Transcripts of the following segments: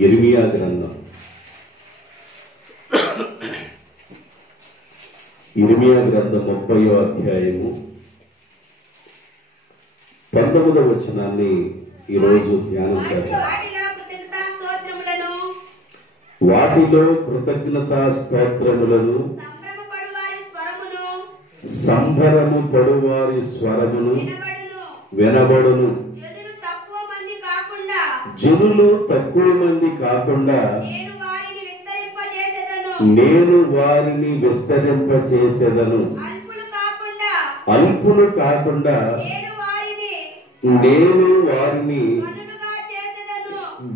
యిర్మీయా గ్రంథం. యిర్మీయా గ్రంథం 30వ అధ్యాయము 19వ వచనాన్ని ఈరోజు ధ్యానం చేద్దాం. వాటిలో కృతజ్ఞతా స్తోత్రములను సంభరము పడువారి స్వరమును వినబడును. జనులు తక్కువ మంది కాకుండా నేను వారిని విస్తరింపచేసేదను. అల్పులు కాకుండా నేను వారిని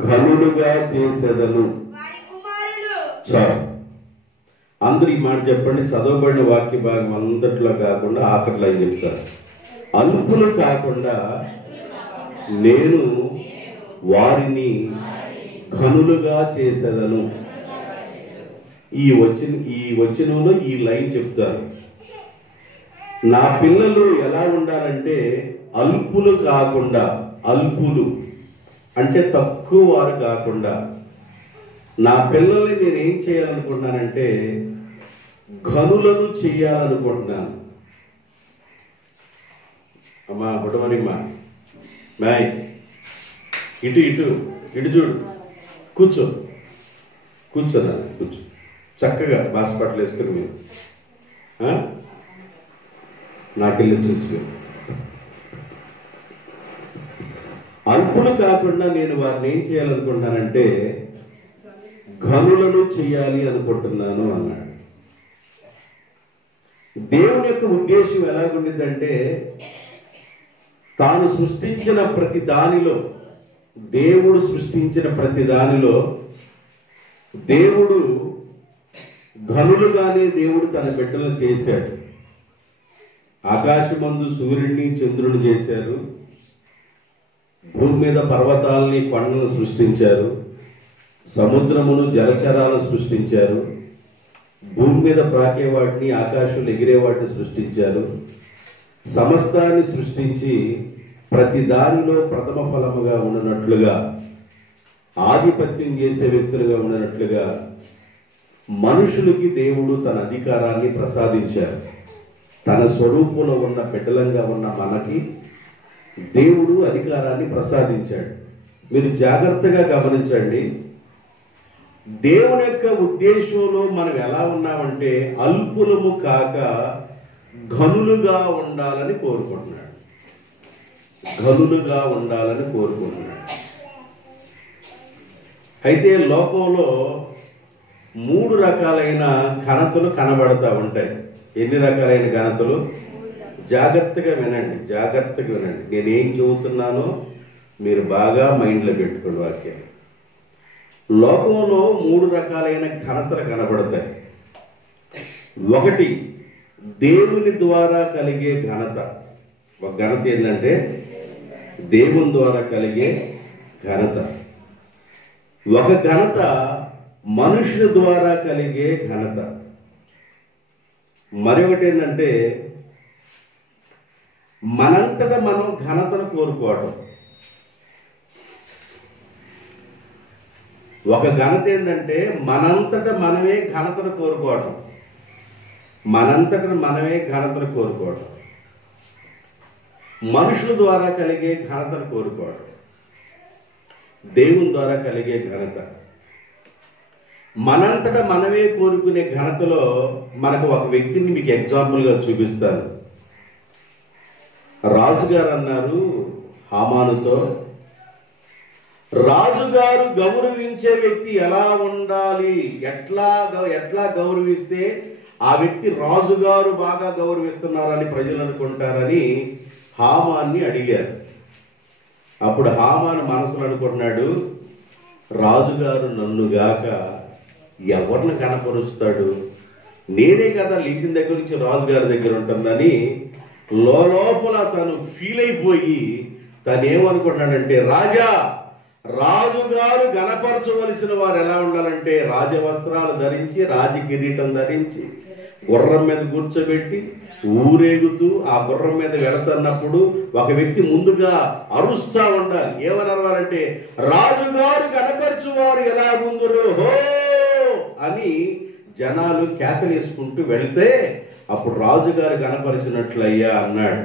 ఘనులుగా చేసేదను. చాలు, అందరూ ఈ మాట చెప్పండి. చదవబడిన వాక్య భాగం అంతట్లో కాకుండా ఆఖరిలో అని చెప్తారు. అల్పులు కాకుండా నేను వారిని ఘనులుగా చేసేదను. ఈ వచనంలో ఈ లైన్ చెప్తారు. నా పిల్లలు ఎలా ఉండాలంటే అల్పులు కాకుండా, అల్పులు అంటే తక్కువ వారు కాకుండా, నా పిల్లల్ని నేనేం చేయాలనుకుంటున్నానంటే ఘనులను చేయాలనుకుంటున్నాను. అమ్మా బుడమనిమ్మా, మ్యాయ్ ఇటు ఇటు ఇటు చూడు, కూర్చో కూర్చోనా, కూర్చో చక్కగా బాస్పట్లు వేసుకుని మీరు నాకెళ్ళి చూసి. అల్పులు కాకుండా నేను వారిని ఏం చేయాలనుకుంటున్నానంటే ఘనులను చేయాలి అనుకుంటున్నాను అన్నాడు. దేవుని యొక్క ఉద్దేశం ఎలాగుండిందంటే తాను సృష్టించిన ప్రతి దానిలో, దేవుడు సృష్టించిన ప్రతి దానిలో దేవుడు ఘనులుగానే దేవుడు తన బిడ్డలను చేశాడు. ఆకాశమందు సూర్యుడిని చంద్రుని చేశారు. భూమి మీద పర్వతాలని కొండలను సృష్టించారు. సముద్రమును జలచరాలను సృష్టించారు. భూమి మీద ప్రాకే వాటిని, ఆకాశంలో ఎగిరే వాటిని సృష్టించారు. సమస్తాన్ని సృష్టించి ప్రతి దానిలో ప్రథమ ఫలముగా ఉన్నట్లుగా, ఆధిపత్యం చేసే వ్యక్తులుగా ఉన్నట్లుగా మనుషులకి దేవుడు తన అధికారాన్ని ప్రసాదించారు. తన స్వరూపంలో ఉన్న బిడ్డలంగా ఉన్న మనకి దేవుడు అధికారాన్ని ప్రసాదించాడు. మీరు జాగ్రత్తగా గమనించండి. దేవుని యొక్క ఉద్దేశంలో మనం ఎలా ఉన్నామంటే అల్పులము కాక ఘనులుగా ఉండాలని కోరుకుంటున్నాడు. ఘనులుగా ఉండాలని కోరుకుంటున్నాడు. అయితే లోకంలో 3 రకాలైన ఘనతలు కనబడతా ఉంటాయి. ఎన్ని రకాలైన ఘనతలు? జాగ్రత్తగా వినండి, జాగ్రత్తగా వినండి. నేనేం చెబుతున్నానో మీరు బాగా మైండ్లో పెట్టుకోండి వాక్యాలు. లోకంలో 3 రకాలైన ఘనతలు కనబడతాయి. ఒకటి దేవుని ద్వారా కలిగే ఘనత. ఒక ఘనత ఏంటంటే దేవుని ద్వారా కలిగే ఘనత. ఒక ఘనత మనుషుల ద్వారా కలిగే ఘనత. మరొకటి ఏంటంటే మనంతటా మనం ఘనతను కోరుకోవడం. ఒక ఘనత ఏంటంటే మనంతటా మనమే ఘనతను కోరుకోవటం. మనంతటా మనమే ఘనతను కోరుకోవటం. మనుషుల ద్వారా కలిగే ఘనతను కోరుకోవటం. దేవుని ద్వారా కలిగే ఘనత. మనంతటా మనమే కోరుకునే ఘనతలో మనకు ఒక వ్యక్తిని మీకు ఎగ్జాంపుల్గా చూపిస్తాను. రాజుగారు అన్నారు హామానుతో, రాజుగారు గౌరవించే వ్యక్తి ఎలా ఉండాలి, ఎట్లా గౌరవిస్తే ఆ వ్యక్తి రాజుగారు బాగా గౌరవిస్తున్నారని ప్రజలు అనుకుంటారని హామాన్ని అడిగారు. అప్పుడు హామాను మనసులో అనుకున్నాడు, రాజుగారు నన్నుగాక ఎవరిని కనపరుస్తాడు, నేనే కదా లేచిన దగ్గర నుంచి రాజుగారి దగ్గర ఉంటుందని లోపల తను ఫీల్ అయిపోయి తను ఏమనుకున్నాడంటే, రాజుగారు గణపరచవలసిన వారు ఎలా ఉండాలంటే రాజవస్త్రాలు ధరించి, రాజ కిరీటం ధరించి, గుర్రం మీద కూర్చోబెట్టి ఊరేగుతూ ఆ గుర్రం మీద వెళుతున్నప్పుడు ఒక వ్యక్తి ముందుగా అరుస్తా ఉండాలి. ఏమని అరవాలంటే, రాజుగారు కనపరచువారు ఎలా ముందురు హో అని జనాలు కేకలేసుకుంటూ వెళితే అప్పుడు రాజుగారు కనపరిచినట్లయ్యా అన్నాడు.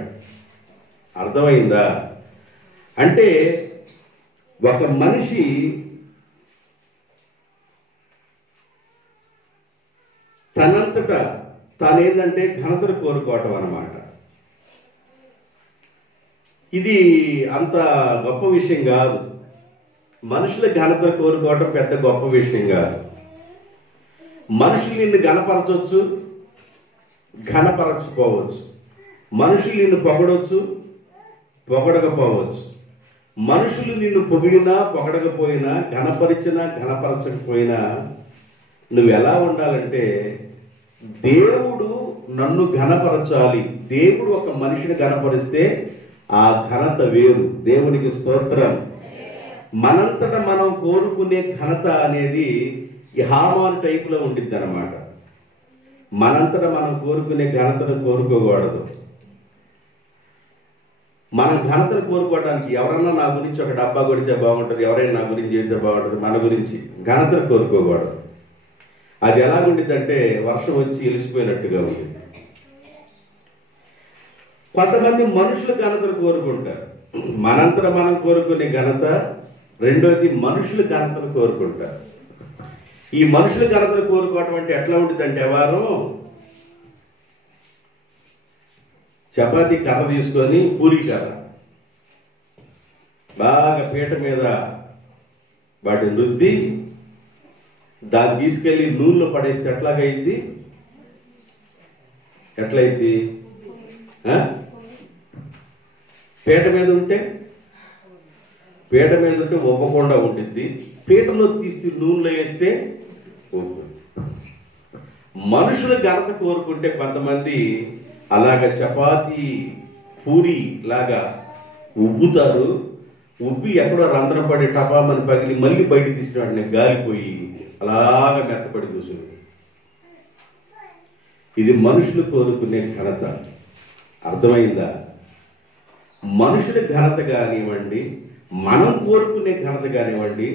అర్థమైందా? అంటే ఒక మనిషి తనంతటా తానేంటంటే ఘనతను కోరుకోవటం అన్నమాట. ఇది అంత గొప్ప విషయం కాదు. మనుషుల ఘనతను కోరుకోవటం పెద్ద గొప్ప విషయం కాదు. మనుషులు నిన్ను ఘనపరచవచ్చు, ఘనపరచుకోవచ్చు. మనుషులు నిన్ను పొగడవచ్చు, పొగడకపోవచ్చు. మనుషులు నిన్ను పొగిడినా పొగడకపోయినా, ఘనపరిచినా ఘనపరచకపోయినా నువ్వు ఎలా ఉండాలంటే, దేవుడు నన్ను ఘనపరచాలి. దేవుడు ఒక మనిషిని ఘనపరిస్తే ఆ ఘనత వేరు. దేవునికి స్తోత్రం. మనంతట మనం కోరుకునే ఘనత అనేది ఈ హామాన్ టైపులో ఉండిద్ది అన్నమాట. మనంతట మనం కోరుకునే ఘనతను కోరుకోకూడదు. మనం ఘనతను కోరుకోవడానికి ఎవరన్నా నా గురించి ఒక డబ్బా కొడితే బాగుంటుంది, ఎవరైనా నా గురించి చేస్తే బాగుంటుంది, మన గురించి ఘనతను కోరుకోకూడదు. అది ఎలా ఉండిద్దంటే వర్షం వచ్చి ఎలిసిపోయినట్టుగా ఉంటుంది. కొంతమంది మనుషులు ఘనతను కోరుకుంటారు. మనంతట మనం కోరుకునే ఘనత. రెండోది మనుషులు ఘనతను కోరుకుంటారు. ఈ మనుషులు ఘనతను కోరుకోవటం అంటే ఎట్లా ఉంటుందంటే, వారు చపాతీ కర్ర తీసుకొని, పూరి కర్ర బాగా పీట మీద వాటిని రుద్ది దాన్ని తీసుకెళ్ళి నూనెలో పడేస్తే ఎట్లాగైద్ది? ఎట్లయిద్ది? పీట మీద ఉంటే ఉబ్బకుండా ఉండిద్ది. పీటలో తీసి నూనెలో వేస్తే ఉబ్బు. మనుషులు ఘనత కోరుకుంటే కొంతమంది అలాగ చపాతీ పూరి లాగా ఉబ్బుతారు. ఉబ్బి ఎక్కడో రంధ్రం పడి టపామని పగిలి మళ్ళీ బయట తీసిన వాటిని గాలిపోయి అలాగ మెత్తపడి కూర్చుంది. ఇది మనుషులు కోరుకునే ఘనత. అర్థమైందా? మనుషుల ఘనత కానివ్వండి, మనం కోరుకునే ఘనత కానివ్వండి,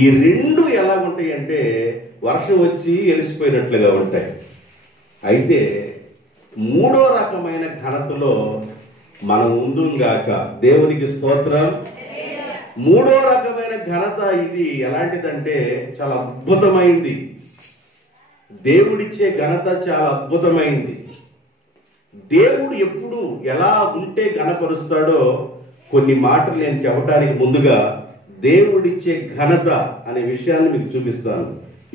ఈ రెండు ఎలా ఉంటాయి అంటే వర్షం వచ్చి ఎలిసిపోయినట్లుగా ఉంటాయి. అయితే మూడో రకమైన ఘనతలో మనం ఉందుగాక. దేవునికి స్తోత్రం. మూడో రకమైన ఘనత ఇది ఎలాంటిదంటే చాలా అద్భుతమైంది. దేవుడిచ్చే ఘనత చాలా అద్భుతమైంది. దేవుడు ఎప్పుడు ఎలా ఉంటే ఘనపరుస్తాడో కొన్ని మాటలు నేను చెప్పడానికి ముందుగా దేవుడిచ్చే ఘనత అనే విషయాన్ని మీకు చూపిస్తాను.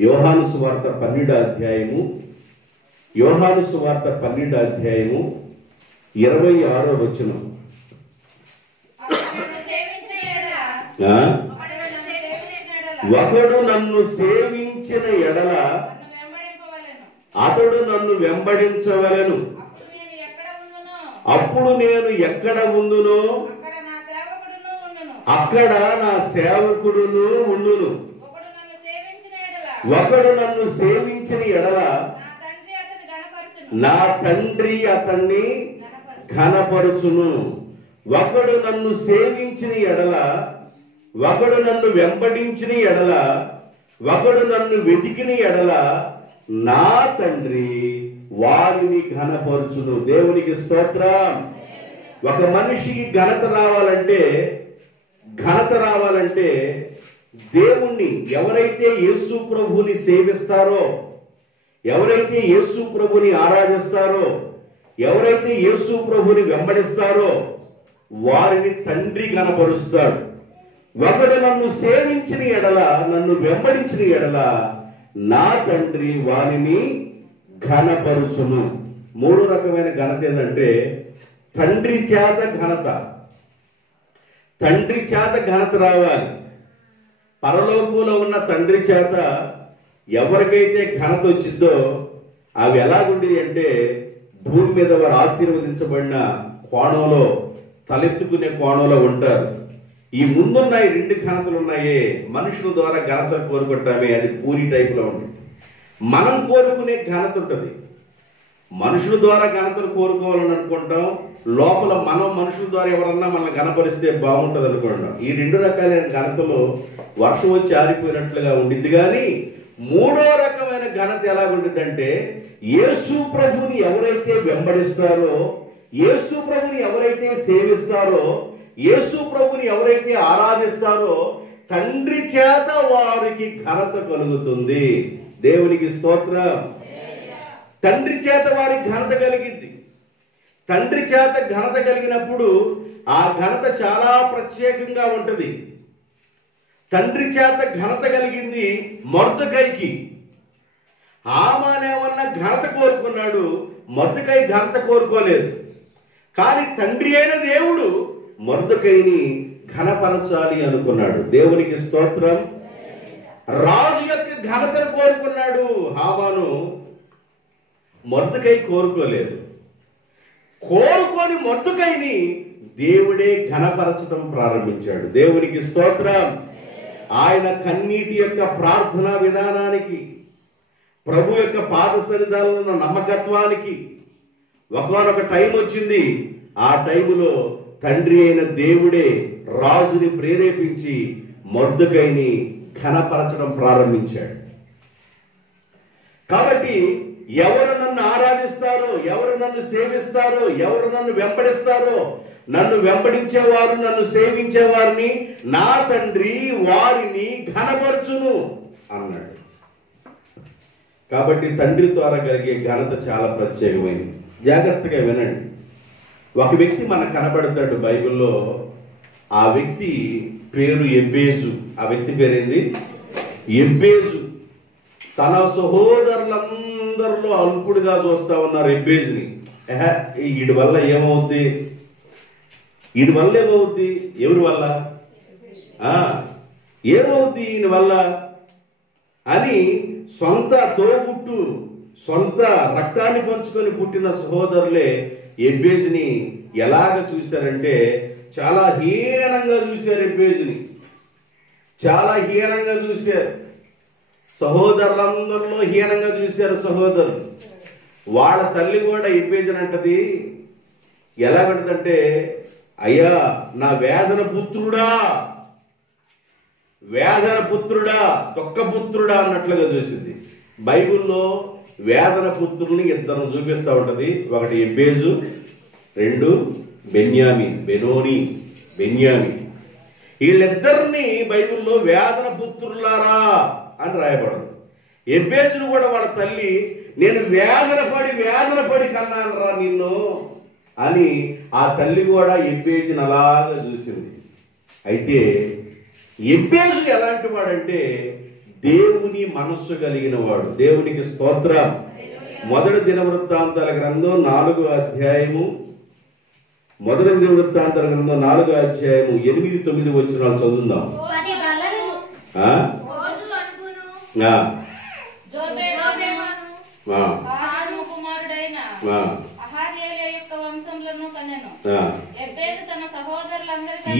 యోహాను సువార్త 12వ అధ్యాయము, యోహాను సువార్త 12వ అధ్యాయము 26వ వచనం. ఒకడు నన్ను సేవించిన ఎడల అతడు నన్ను వెంబడించవలెను. అప్పుడు నేను ఎక్కడ ఉందునో అక్కడ నా సేవకుడును ఉండును. ఒకడు నన్ను సేవించిన ఎడల నా తండ్రి అతన్ని ఘనపరచును. ఒకడు నన్ను సేవించిన ఎడల, ఒకడు నన్ను వెంబడించిన ఎడల, ఒకడు నన్ను వెతికిన ఎడల నా తండ్రి వారిని ఘనపరచును. దేవునికి స్తోత్రం. ఒక మనిషికి ఘనత రావాలంటే దేవుణ్ణి ఎవరైతే యేసు ప్రభుని సేవిస్తారో, ఎవరైతే యేసు ప్రభుని ఆరాధిస్తారో, ఎవరైతే యేసు ప్రభుని వెంబడిస్తారో వారిని తండ్రి ఘనపరుస్తాడు. ఒకడు నన్ను సేవించిన ఎడల, నన్ను వెంబడించిన ఎడల నా తండ్రి వారిని ఘనపరుచును. మూడో రకమైన ఘనత ఏంటంటే తండ్రి చేత ఘనత. తండ్రి చేత ఘనత రావాలి. పరలోకంలో ఉన్న తండ్రి చేత ఎవరికైతే ఘనత వచ్చిందో అవి ఎలాగుండేది అంటే భూమి మీద వారు ఆశీర్వదించబడిన కోణంలో, తలెత్తుకునే కోణంలో ఉంటారు. ఈ ముందున్న ఈ రెండు ఘనతలు ఉన్నాయే, మనుషుల ద్వారా ఘనత కోరుకుంటామే, అది పూరి టైప్లో ఉంటుంది. మనం కోరుకునే ఘనత ఉంటుంది. మనుషుల ద్వారా ఘనతను కోరుకోవాలని అనుకుంటాం, లోపల మనం మనుషుల ద్వారా ఎవరన్నా మనల్ని ఘనపరిస్తే బాగుంటుంది అనుకుంటాం. ఈ రెండు రకాలైన ఘనతలో వర్షం వచ్చి ఆరిపోయినట్లుగా ఉండింది. కానీ మూడో రకమైన ఘనత ఎలాగుంటుందంటే, యేసు ప్రభుని ఎవరైతే వెంబడిస్తారో, యేసు ప్రభుని ఎవరైతే సేవిస్తారో, యేసు ప్రభుని ఎవరైతే ఆరాధిస్తారో తండ్రి చేత వారికి ఘనత కలుగుతుంది. దేవునికి స్తోత్రం. తండ్రి చేత వారికి ఘనత కలిగింది. తండ్రి చేత ఘనత కలిగినప్పుడు ఆ ఘనత చాలా ప్రత్యేకంగా ఉంటుంది. తండ్రి చేత ఘనత కలిగింది మొర్దెకైకి. హామానేమన్నా ఘనత కోరుకున్నాడు, మొర్దెకై ఘనత కోరుకోలేదు. కానీ తండ్రి అయిన దేవుడు మొర్దెకైని ఘనపరచాలి అనుకున్నాడు. దేవునికి స్తోత్రం. రాజు యొక్క ఘనతను కోరుకున్నాడు హామాను, మొర్దెకై కోరుకోలేదు. కోరుకొని మొర్దెకైని దేవుడే ఘనపరచడం ప్రారంభించాడు. దేవునికి స్తోత్రం. ఆయన కన్నీటి యొక్క ప్రార్థనా విధానానికి, ప్రభు యొక్క పాద సన్నిధానంలో ఉన్న నమ్మకత్వానికి ఒకనొక టైం వచ్చింది. ఆ టైములో తండ్రి అయిన దేవుడే రాజుని ప్రేరేపించి మొర్దెకైని ఘనపరచడం ప్రారంభించాడు. కాబట్టి ఎవరు నన్ను ఆరాధిస్తారో, ఎవరు నన్ను సేవిస్తారో, ఎవరు నన్ను వెంబడిస్తారో, నన్ను వెంబడించేవారు, నన్ను సేవించేవారిని నా తండ్రి వారిని ఘనపరచును అన్నాడు. కాబట్టి తండ్రి ద్వారా కలిగే ఘనత చాలా ప్రత్యేకమైనది. జాగ్రత్తగా వినండి. ఒక వ్యక్తి మనకు కనబడతాడు బైబిల్లో. ఆ వ్యక్తి పేరు ఎబ్బేజు. ఆ వ్యక్తి పేరేంది? ఎబ్బేజు. తన సహోదరులందరిలో అల్పుడుగా చూస్తా ఉన్నారు ఎబ్బేజుని. వీడి వల్ల ఏమవుద్ది, వీడి వల్ల ఏమవుద్ది, ఎవరి వల్ల ఏమవుద్ది ఈయన వల్ల అని సొంత తోబుట్టు, సొంత రక్తాన్ని పంచుకొని పుట్టిన సహోదరులే ఎబ్బేజుని ఎలాగ చూశారంటే చాలా హీనంగా చూశారు. ఎబ్బేజుని చాలా హీనంగా చూశారు. సహోదరులందరిలో హీనంగా చూశారు సహోదరులు. వాళ్ళ తల్లి కూడా ఎబ్బేజుని అంటది, ఎలాగంటదంటే, అయ్యా నా వేదన పుత్రుడా, వేదన పుత్రుడా, దుఃఖపుత్రుడా అన్నట్లుగా చూసింది. బైబిల్లో వేదన పుత్రుల్ని ఇద్దరు చూపిస్తూ ఉంటది. ఒకటి ఎబ్బేజు, రెండు బెన్యామీన్, బెనోని, బెన్యామీన్. వీళ్ళిద్దరిని బైబిల్లో వేదన పుత్రులారా అని రాయబడింది. ఎబ్బేజును కూడా వాళ్ళ తల్లి, నేను వేదన పడి కన్నాను రా నిన్ను అని ఆ తల్లి కూడా ఎబ్బేజుని అలాగా చూసింది. అయితే ఎబ్బేజు ఎలాంటి వాడంటే దేవుని మనస్సు కలిగిన వాడు. దేవునికి స్తోత్రం. మొదటి దినవృత్తాంతాల గ్రంథం 4వ అధ్యాయము, మొదటి దినవృత్తాంతాల గ్రంథం 4వ అధ్యాయము 8-9 వచనాలు చదువుదాం.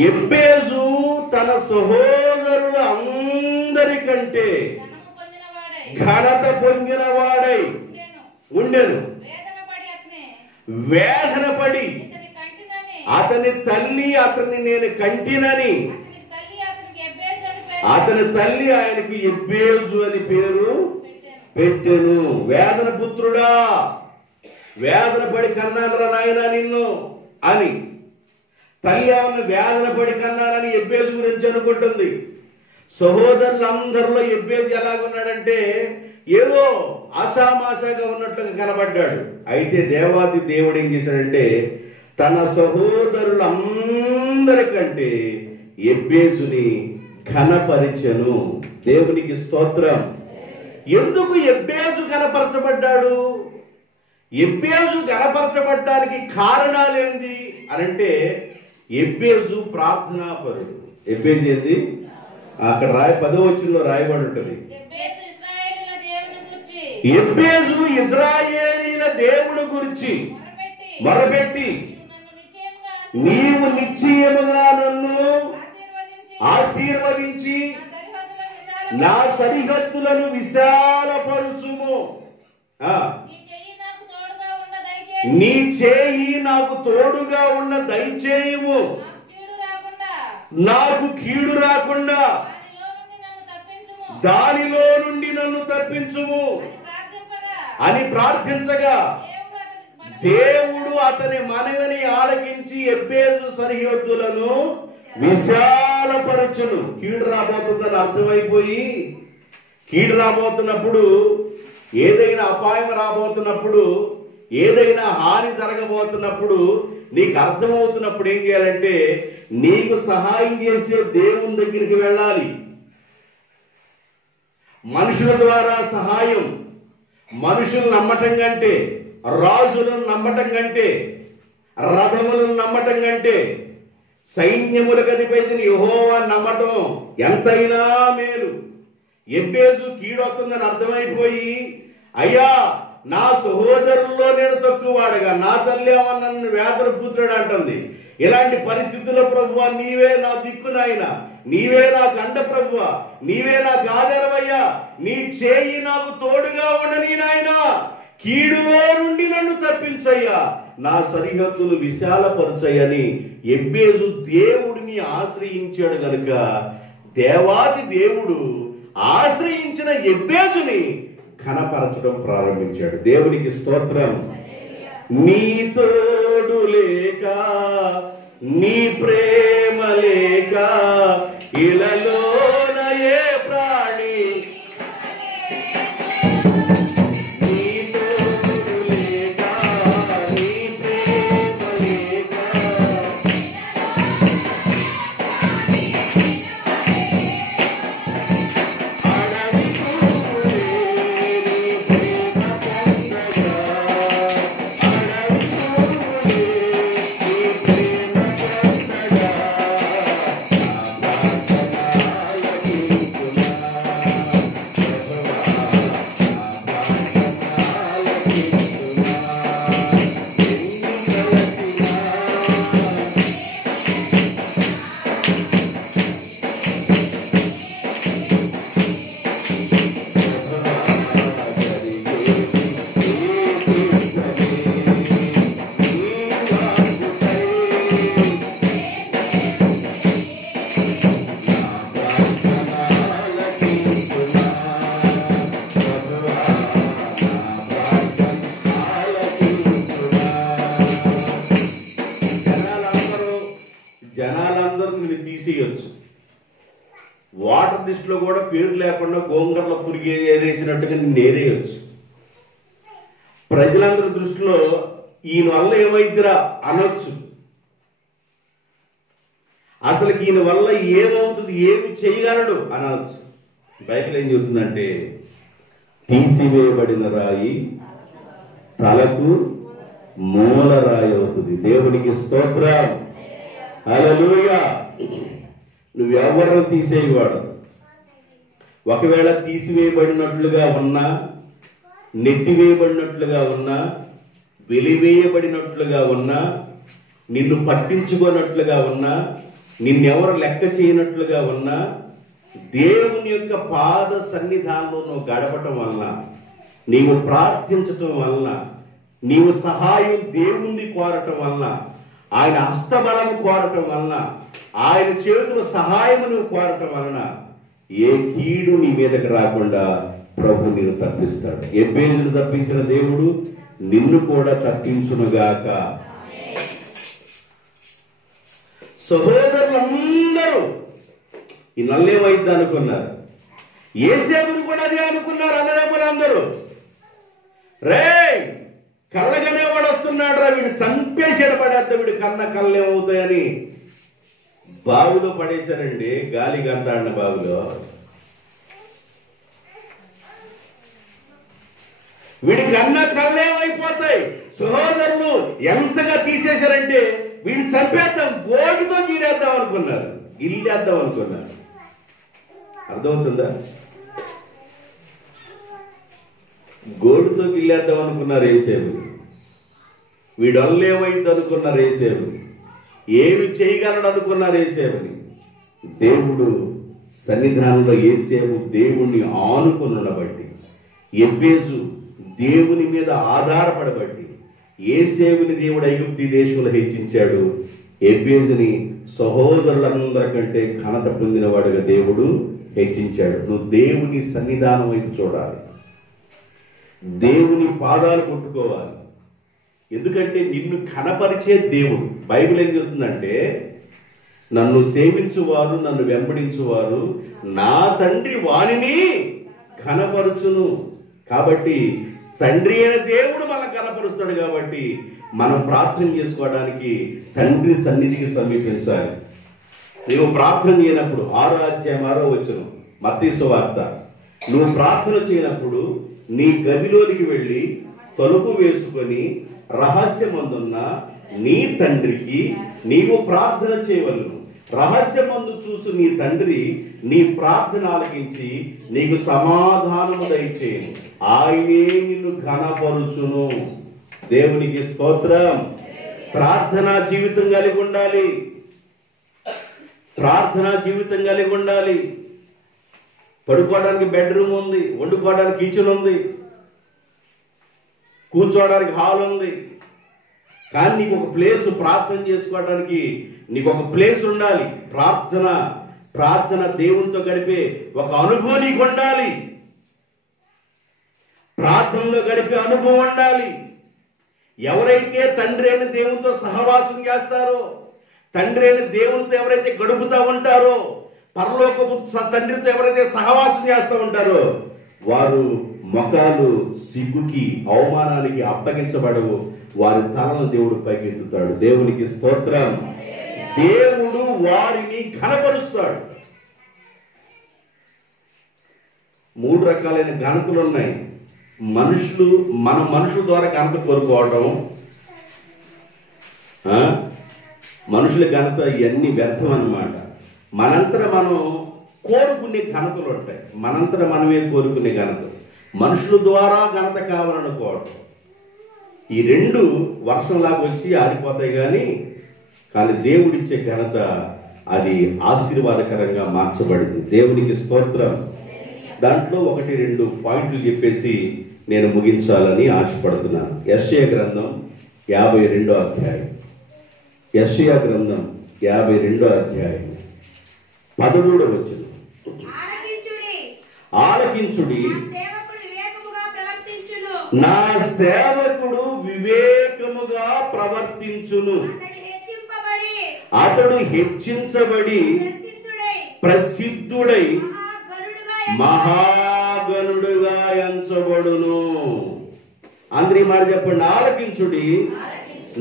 ఎబ్బేజు తన సహోదరులు అందరికంటే ఘనత పొందిన వాడై ఉండెను. వేదన పడి అతని తల్లి అతన్ని నేను కంటినని, అతని తల్లి ఆయనకి ఎబ్బేజు అని పేరు పెట్టెను. వేదన పుత్రుడా, వేదన పడి కన్నానురా నాయనా నిన్ను అని. తల్లి ఆమెను వేదన పడి కన్నానని ఎబ్బేజు గురించి అనుకుంటుంది. సహోదరులందరిలో ఎబ్బేజు ఎలాగున్నాడంటే ఏదో ఆషామాషాగా ఉన్నట్లుగా కనబడ్డాడు. అయితే దేవాది దేవుడు ఏం చేశాడంటే తన సహోదరులందరికంటే ఎబ్బేజుని ఘనపరిచెను. దేవునికి స్తోత్రం. ఎందుకు ఎబ్బేజు ఘనపరచబడ్డాడు? ఎబ్బేజు ఘనపరచబడ్డానికి కారణాలేంది అనంటే ఎబ్బేజు ప్రార్థనాపరుడు. ఎబ్బేజు ఏంది? అక్కడ 10వ వచనంలో రాయబడి ఉంటుంది. ఎబ్బేజు ఇశ్రాయేలీయుల దేవుని గురించి మొరపెట్టి, నీవు నిశ్చయముగా నన్ను ఆశీర్వదించి నా సరిహద్దులను విశాలపరుచుము, నీ చేయి నాకు తోడుగా ఉన్న దయచేయము, నాకు కీడు రాకుండా దానిలో నుండి నన్ను తప్పించుము అని ప్రార్థించగా దేవుడు అతని మనవిని ఆలకించి ఎబ్బేజు సరిహద్దులను విశాలపరచును. కీడు రాబోతుందని అర్థమైపోయి, కీడు రాబోతున్నప్పుడు, ఏదైనా అపాయం రాబోతున్నప్పుడు, ఏదైనా హాని జరగబోతున్నప్పుడు నీకు అర్థమవుతున్నప్పుడు ఏం చేయాలంటే నీకు సహాయం చేసే దేవుని దగ్గరికి వెళ్ళాలి. మనుషుల ద్వారా సహాయం, మనుషులను నమ్మటం కంటే, రాజులను నమ్మటం కంటే, రథములను నమ్మటం కంటే, సైన్యములకు అధిపతిని యెహోవా నమ్మటం ఎంతైనా మేలు. ఎబ్బేజు కీడొస్తుందని అర్థమైపోయి, అయ్యా నా సహోదరుల్లో నేను తక్కువవాడుగా, నా తల్లి నన్ను వేదన పుత్రుడు అంటుంది. ఇలాంటి పరిస్థితుల్లో ప్రభువా నీవే నా దిక్కు నాయన, నీవే నా గండ ప్రభువా, నీవే నాకు ఆధారమయ్యా, నీ చేయి నాకు తోడుగా ఉండని నాయన, కీడులో నుండి నన్ను తప్పించయ్యా, నా సరిహద్దులు విశాలపరచయ్యని ఎబ్బేజు దేవుడిని ఆశ్రయించాడు గనుక దేవాది దేవుడు ఆశ్రయించిన ఎబ్బేజుని ఘనపరచడం ప్రారంభించాడు. దేవునికి స్తోత్రం. నీ తోడు లేక, నీ ప్రేమ లేక ఇలలోన ఏ ప్రాణి, నీ తోడు లేక, నీ ప్రేమ లేక వాటర్ లిస్ట్ లో కూడా పేరు లేకుండా గోంగర్ల పురిగి ఏరేసినట్టుగా నేరేయచ్చు. ప్రజలందరి దృష్టిలో ఈయన వల్ల ఏమైద్దిరా అనొచ్చు. అసలు ఈయన వల్ల ఏమవుతుంది, ఏమి చేయగలడు అనొచ్చు. బైబిల్ ఏం చెబుతుందంటే తీసివేయబడిన రాయి తలకు మూల రాయి అవుతుంది. దేవునికి స్తోత్రం. హల్లెలూయా. నువ్వెవరు తీసేయవాడు. ఒకవేళ తీసివేయబడినట్లుగా ఉన్నా, నెట్టివేయబడినట్లుగా ఉన్నా, వెలివేయబడినట్లుగా ఉన్నా, నిన్ను పట్టించుకోనట్లుగా ఉన్నా, నిన్నెవరు లెక్క చేయనట్లుగా ఉన్నా, దేవుని యొక్క పాద సన్నిధానంలో నువ్వు గడపటం వలన, నీవు ప్రార్థించటం వలన, నీవు సహాయం దేవుణ్ణి కోరటం వలన, ఆయన హస్తబలం కోరటం వలన, ఆయన చేతుల సహాయం నువ్వు కోరటం వలన ఏ కీడు నీ మీదకి రాకుండా ప్రభు నిన్ను తప్పిస్తాడు. ఎబ్బేజును తప్పించిన దేవుడు నిన్ను కూడా తప్పించునుగాక. సహోదరులందరూ ఈ నల్లేమైద్ది అనుకున్నారు. యేసేపును కూడా అదే అనుకున్నారు. అన్నదమ్ములందరూ రే కళ్ళగానే వాడు వస్తున్నాడు రా, వీడిని చంపేసి ఎడపడేద్దా, వీడు కన్న కళ్ళేమవుతాయని బావిలో పడేశారండి. గాలి గంటాడిన బావిలో వీడి కన్న కళ్ళేమైపోతాయి. సహోదరులు ఎంతగా తీసేశారంటే వీడిని చంపేద్దాం, గోటితో గీరేద్దాం అనుకున్నారు, గిల్లేద్దాం అనుకున్నారు. అర్థమవుతుందా? గోడుతో గిల్లేద్దాం అనుకున్నారు యేసేపుని. వీడొల్లేమైంది అనుకున్నారు యేసేపుని. ఏమి చేయగలడు అనుకున్నారు యేసేపుని. దేవుడు సన్నిధానంలో యేసేపు దేవుణ్ణి ఆనుకుని ఉండబట్టి, ఎబ్బేజు దేవుని మీద ఆధారపడబట్టి, ఏసేవుని దేవుడు ఐగుప్తు దేశంలో హెచ్చించాడు, ఎబ్బేజుని సహోదరులందరికంటే ఘనత పొందినవాడుగా దేవుడు హెచ్చించాడు. నువ్వు దేవుని సన్నిధానం వైపు చూడాలి, దేవుని పాదాలు కొట్టుకోవాలి. ఎందుకంటే నిన్ను ఘనపరిచే దేవుడు. బైబిల్ ఏం చెప్తుందంటే, నన్ను సేవించువారు, నన్ను వెంబడించువారు నా తండ్రి వానిని ఘనపరుచును. కాబట్టి తండ్రి అయిన దేవుడు మనం ఘనపరుస్తాడు. కాబట్టి మనం ప్రార్థన చేసుకోవడానికి తండ్రి సన్నిధికి సమీపించాలి. నువ్వు ప్రార్థన చేయనప్పుడు 6వ అధ్యాయం 6వ వచనం మత్తయి సువార్త, నువ్వు ప్రార్థన చేయనప్పుడు నీ గదిలోనికి వెళ్ళి తలుపు వేసుకొని రహస్యమందున్న నీ తండ్రికి నీవు ప్రార్థన చేయవలెను. రహస్యమందు చూసు నీ తండ్రి నీ ప్రార్థన ఆలకించి నీకు సమాధానము దయచేయును, ఆయనే నిన్ను ఘనపరుచును. దేవునికి స్తోత్రం. ప్రార్థనా జీవితం కలిగి ఉండాలి, ప్రార్థనా జీవితం కలిగి ఉండాలి. పడుకోవడానికి బెడ్రూమ్ ఉంది, వండుకోవడానికి కిచెన్ ఉంది, కూర్చోవడానికి హాల్ ఉంది. కానీ నీకు ఒక ప్లేస్ ప్రార్థన చేసుకోవడానికి నీకు ఒక ప్లేస్ ఉండాలి. ప్రార్థన దేవునితో గడిపే ఒక అనుభవం నీకు ఉండాలి. ప్రార్థనలో గడిపే అనుభవం ఉండాలి. ఎవరైతే తండ్రి అయిన దేవునితో సహవాసం చేస్తారో, తండ్రి అయిన దేవునితో ఎవరైతే గడుపుతూ ఉంటారో, పరలోకపు తండ్రితో ఎవరైతే సహవాసం చేస్తూ ఉంటారో, వారు ముఖాలు సిగ్గుకి అవమానానికి అప్పగించబడవు. వారి తలను దేవుడు పైకెత్తుతాడు. దేవునికి స్తోత్రం. దేవుడు వారిని ఘనపరుస్తాడు. 3 రకాలైన ఘనతలు ఉన్నాయి. మనుషుల ద్వారా ఘనత కోరుకోవడం, మనుషుల ఘనత ఇవన్నీ వ్యర్థం అన్నమాట. మనంతట మనం కోరుకునే ఘనతలు ఉంటాయి. మనంతట మనమే కోరుకునే ఘనత, మనుషుల ద్వారా ఘనత కావాలనుకోవడం. ఈ 2 వర్షంలాగా వచ్చి ఆరిపోతాయి. కానీ దేవుడిచ్చే ఘనత అది ఆశీర్వాదకరంగా మార్చబడింది. దేవునికి స్తోత్రం. దాంట్లో 1-2 పాయింట్లు చెప్పేసి నేను ముగించాలని ఆశపడుతున్నాను. యెషయా గ్రంథం 52వ అధ్యాయం. యెషయా గ్రంథం 52వ అధ్యాయం 13వ వచనం. ఆలకించుడి, నా సేవకుడు వివేకముగా ప్రవర్తించును, అతడు హెచ్చించబడి ప్రసిద్ధుడై మహాగణుడుగా ఎంచబడును. అందరి మాట చెప్పండి. ఆలకించుడి,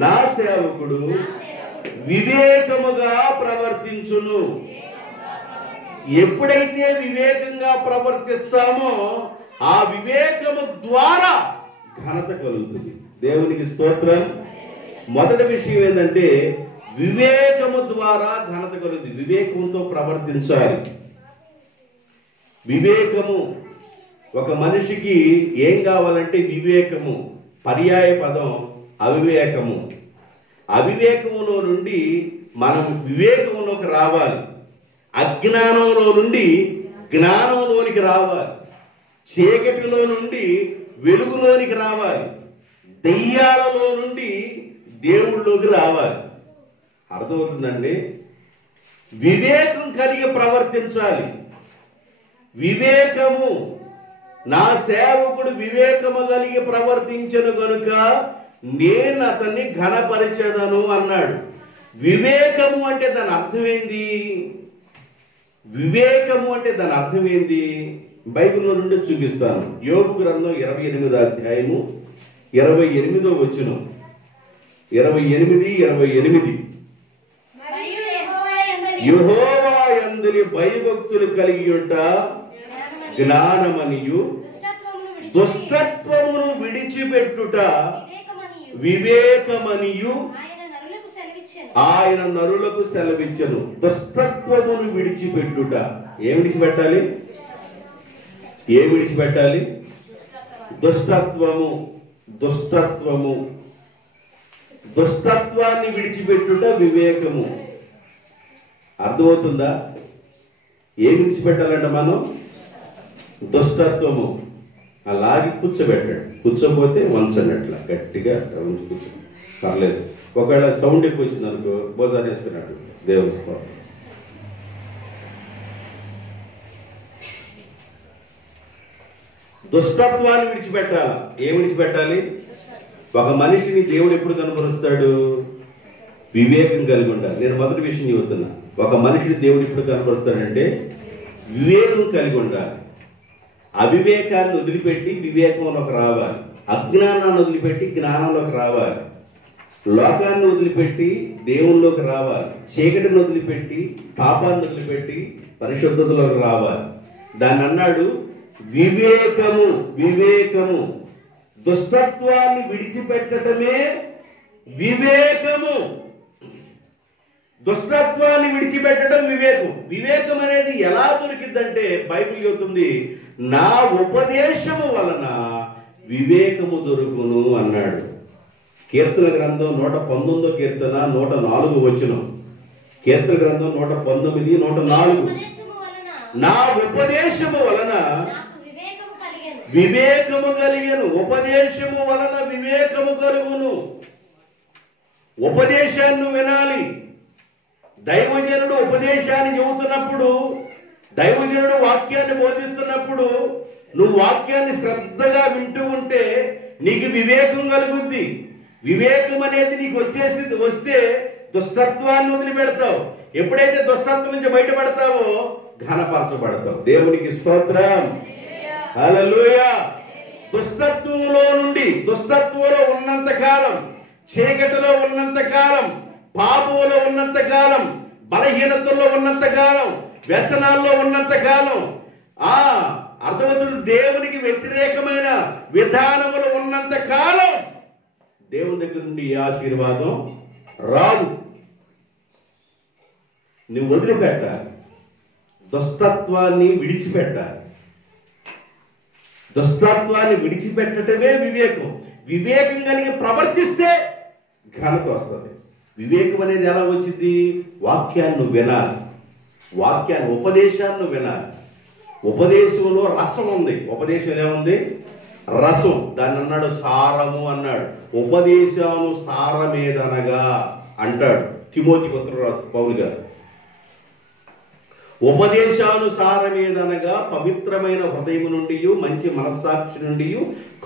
నా సేవకుడు వివేకముగా ప్రవర్తించును. ఎప్పుడైతే వివేకంగా ప్రవర్తిస్తామో ఆ వివేకము ద్వారా ఘనత కలుగుతుంది. దేవునికి స్తోత్రం. మొదటి విషయం ఏంటంటే వివేకము ద్వారా ఘనత కలుగుతుంది. వివేకంతో ప్రవర్తించాలి. వివేకము ఒక మనిషికి ఏం కావాలంటే వివేకము. పర్యాయ పదం అవివేకము. అవివేకములో నుండి మనం వివేకంలోకి రావాలి. అజ్ఞానంలో నుండి జ్ఞానంలోనికి రావాలి. చీకటిలో నుండి వెలుగులోనికి రావాలి. దెయ్యాలలో నుండి దేవుళ్ళలోకి రావాలి. అర్థమవుతుందండి? వివేకం కలిగి ప్రవర్తించాలి. వివేకము, నా సేవకుడు వివేకము కలిగి ప్రవర్తించను గనుక నేను అతన్ని ఘనపరిచెదను అన్నాడు. వివేకము అంటే దాని అర్థం ఏంది? వివేకము అంటే దాని అర్థం ఏంది? బైబిల్లో నుండి చూపిస్తాను. యోబు గ్రంథం 28వ అధ్యాయము 28వ వచనం. 28 యెహోవా యందలి భయభక్తులు కలిగి ఉంట జ్ఞానమనియు దుష్టత్వమును విడిచిపెట్టుట వివేకమనియు ఆయన నరులకు సెలవిచ్చెను. దుష్టత్వమును విడిచిపెట్టుట. ఏం విడిచిపెట్టాలి? ఏం విడిచిపెట్టాలి? దుష్టత్వము. దుష్టత్వాన్ని విడిచిపెట్టుట వివేకము. అర్థమవుతుందా? ఏం విడిచిపెట్టాలంట మనం? దుష్టత్వము. అలాగే కూర్చోబెట్టాడు. కూర్చోపోతే వంచండి, అట్లా గట్టిగా ఉంచి కూర్చో, పర్లేదు. ఒకవేళ సౌండ్ ఎక్కువ వచ్చింది అనుకో, భోజనం వేసుకున్నాడు. దేవుడు దుష్టత్వాన్ని విడిచిపెట్టాలి. ఏం విడిచిపెట్టాలి? ఒక మనిషిని దేవుడు ఎప్పుడు కనపరుస్తాడు? వివేకం కలిగి ఉండాలి. నేను మొదటి విషయం చెబుతున్నా. ఒక మనిషిని దేవుడు ఎప్పుడు కనపరుస్తాడంటే వివేకం కలిగి ఉండాలి. అవివేకాన్ని వదిలిపెట్టి వివేకంలోకి రావాలి. అజ్ఞానాన్ని వదిలిపెట్టి జ్ఞానంలోకి రావాలి. లోకాన్ని వదిలిపెట్టి దేవుల్లోకి రావాలి. చీకటిని వదిలిపెట్టి పాపాన్ని వదిలిపెట్టి పరిశుద్ధతలోకి రావాలి. దాన్ని అన్నాడు వివేకము. వివేకము, దుష్టత్వాన్ని విడిచిపెట్టడమే వివేకము. దుష్టత్వాన్ని విడిచిపెట్టడం వివేకం. వివేకం అనేది ఎలా దొరికిందంటే బైబిల్ చెబుతుంది, నా ఉపదేశము వలన వివేకము దొరుకును అన్నాడు. కీర్తన గ్రంథం 119వ కీర్తన 104 వచనం. కీర్తన గ్రంథం 119, 104. నా ఉపదేశము వలన వివేకము కలిగెను. ఉపదేశము వలన వివేకము కలుగును. ఉపదేశాన్ని వినాలి. దైవజనుడు ఉపదేశాన్ని చెబుతున్నప్పుడు, దైవజనుడు వాక్యాన్ని బోధిస్తున్నప్పుడు నువ్వు వాక్యాన్ని శ్రద్ధగా వింటూ ఉంటే నీకు వివేకం కలుగుద్ది. వివేకం అనేది నీకు వస్తే దుష్టత్వాన్ని వదిలిపెడతావు. ఎప్పుడైతే దుష్టత్వం నుంచి బయటపడతావో ఘనపరచబడతావు. దేవునికి స్తోత్రం, హల్లెలూయా. దుష్టత్వంలో నుండి, దుష్టత్వంలో ఉన్నంత కాలం, చీకటిలో ఉన్నంత కాలం, పాపంలో ఉన్నంత కాలం, బలహీనతల్లో ఉన్నంత కాలం, వ్యసనాల్లో ఉన్నంత కాలం, అర్థమవుతుంది, దేవునికి వ్యతిరేకమైన విధానములు ఉన్నంత కాలం దేవుని దగ్గర నుండి ఈ ఆశీర్వాదం రాదు. నువ్వు వదిలిపెట్టాలి. దుష్టత్వాన్ని విడిచిపెట్టాలి. దుష్టత్వాన్ని విడిచిపెట్టడమే వివేకం. వివేకం కలిగి ప్రవర్తిస్తే ఘనత వస్తుంది. వివేకం అనేది ఎలా వచ్చింది? వాక్యాన్ని వినాలి. వాక్యాన్ని, ఉపదేశాన్ని వినాలి. ఉపదేశంలో రసం ఉంది. ఉపదేశం ఏముంది? రసం. దాన్ని అన్నాడు సారము అన్నాడు. ఉపదేశాను సారమేదనగా అంటాడు తిమోతి పత్రుడు రాస్తూ పౌలు గారు. ఉపదేశానుసారమేదనగా పవిత్రమైన హృదయం నుండి, మంచి మనస్సాక్షి నుండి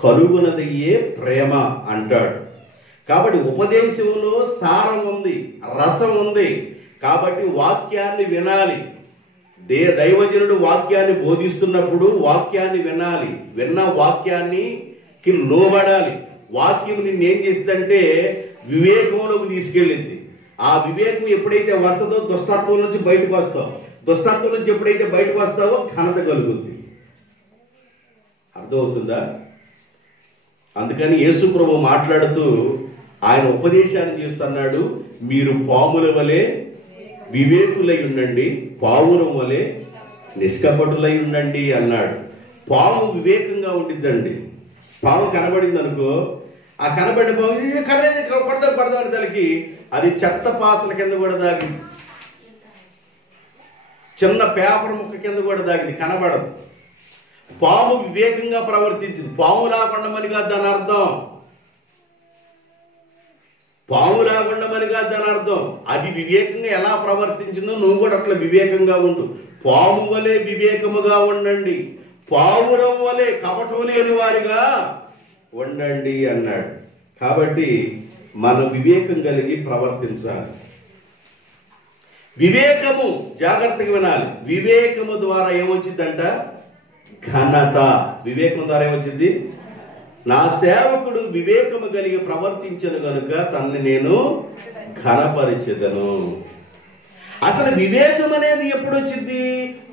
కలుగునదయ్యే ప్రేమ అంటాడు. కాబట్టి ఉపదేశంలో సారం ఉంది, రసం ఉంది. కాబట్టి వాక్యాన్ని వినాలి. దైవజనుడు వాక్యాన్ని బోధిస్తున్నప్పుడు వాక్యాన్ని వినాలి. విన్న వాక్యానికి లోబడాలి. వాక్యం నిన్నేం చేస్తుందంటే వివేకంలోకి తీసుకెళ్ళింది. ఆ వివేకం ఎప్పుడైతే వస్తుందో దుష్టత్వం నుంచి బయటకు వస్తావు. దుష్టత్వం నుంచి ఎప్పుడైతే బయటకు వస్తావో ఘనత కలుగుద్ది. అర్థమవుతుందా? అందుకని యేసు ప్రభు మాట్లాడుతూ ఆయన ఉపదేశాన్ని చేస్తున్నాడు. మీరు పాముల వలె వివేకులై ఉండండి, పావురం వలె నిష్కపటులై ఉండండి అన్నాడు. పాము వివేకంగా ఉండిద్దండి. పాము కనబడింది అనుకో, ఆ కనబడిన పాము ఇది కొడదాం తలకి అది చెత్త పాసల కింద కూడా దాగింది, చిన్న పేపర్ ముక్క కింద కూడా దాగింది, కనబడదు. పాము వివేకంగా ప్రవర్తించింది. పాము లాగుండమని కాదు దాని అర్థం. పాము లాగుండమని కాదు దాని అర్థం. అది వివేకంగా ఎలా ప్రవర్తించిందో నువ్వు కూడా అట్లా వివేకంగా ఉండు. పాము వలె వివేకముగా ఉండండి, పావురం వలె కపటం లేని వారిగా ఉండండి అన్నాడు. కాబట్టి మనం వివేకం కలిగి ప్రవర్తించాలి. వివేకము, జాగ్రత్తగా వినాలి. వివేకము ద్వారా ఏమొచ్చిందంట? ఘనత. వివేకం ద్వారా ఏమొచ్చింది? నా సేవకుడు వివేకము కలిగి ప్రవర్తించను గనుక తనని నేను ఘనపరిచెదను. అసలు వివేకం అనేది ఎప్పుడు వచ్చింది?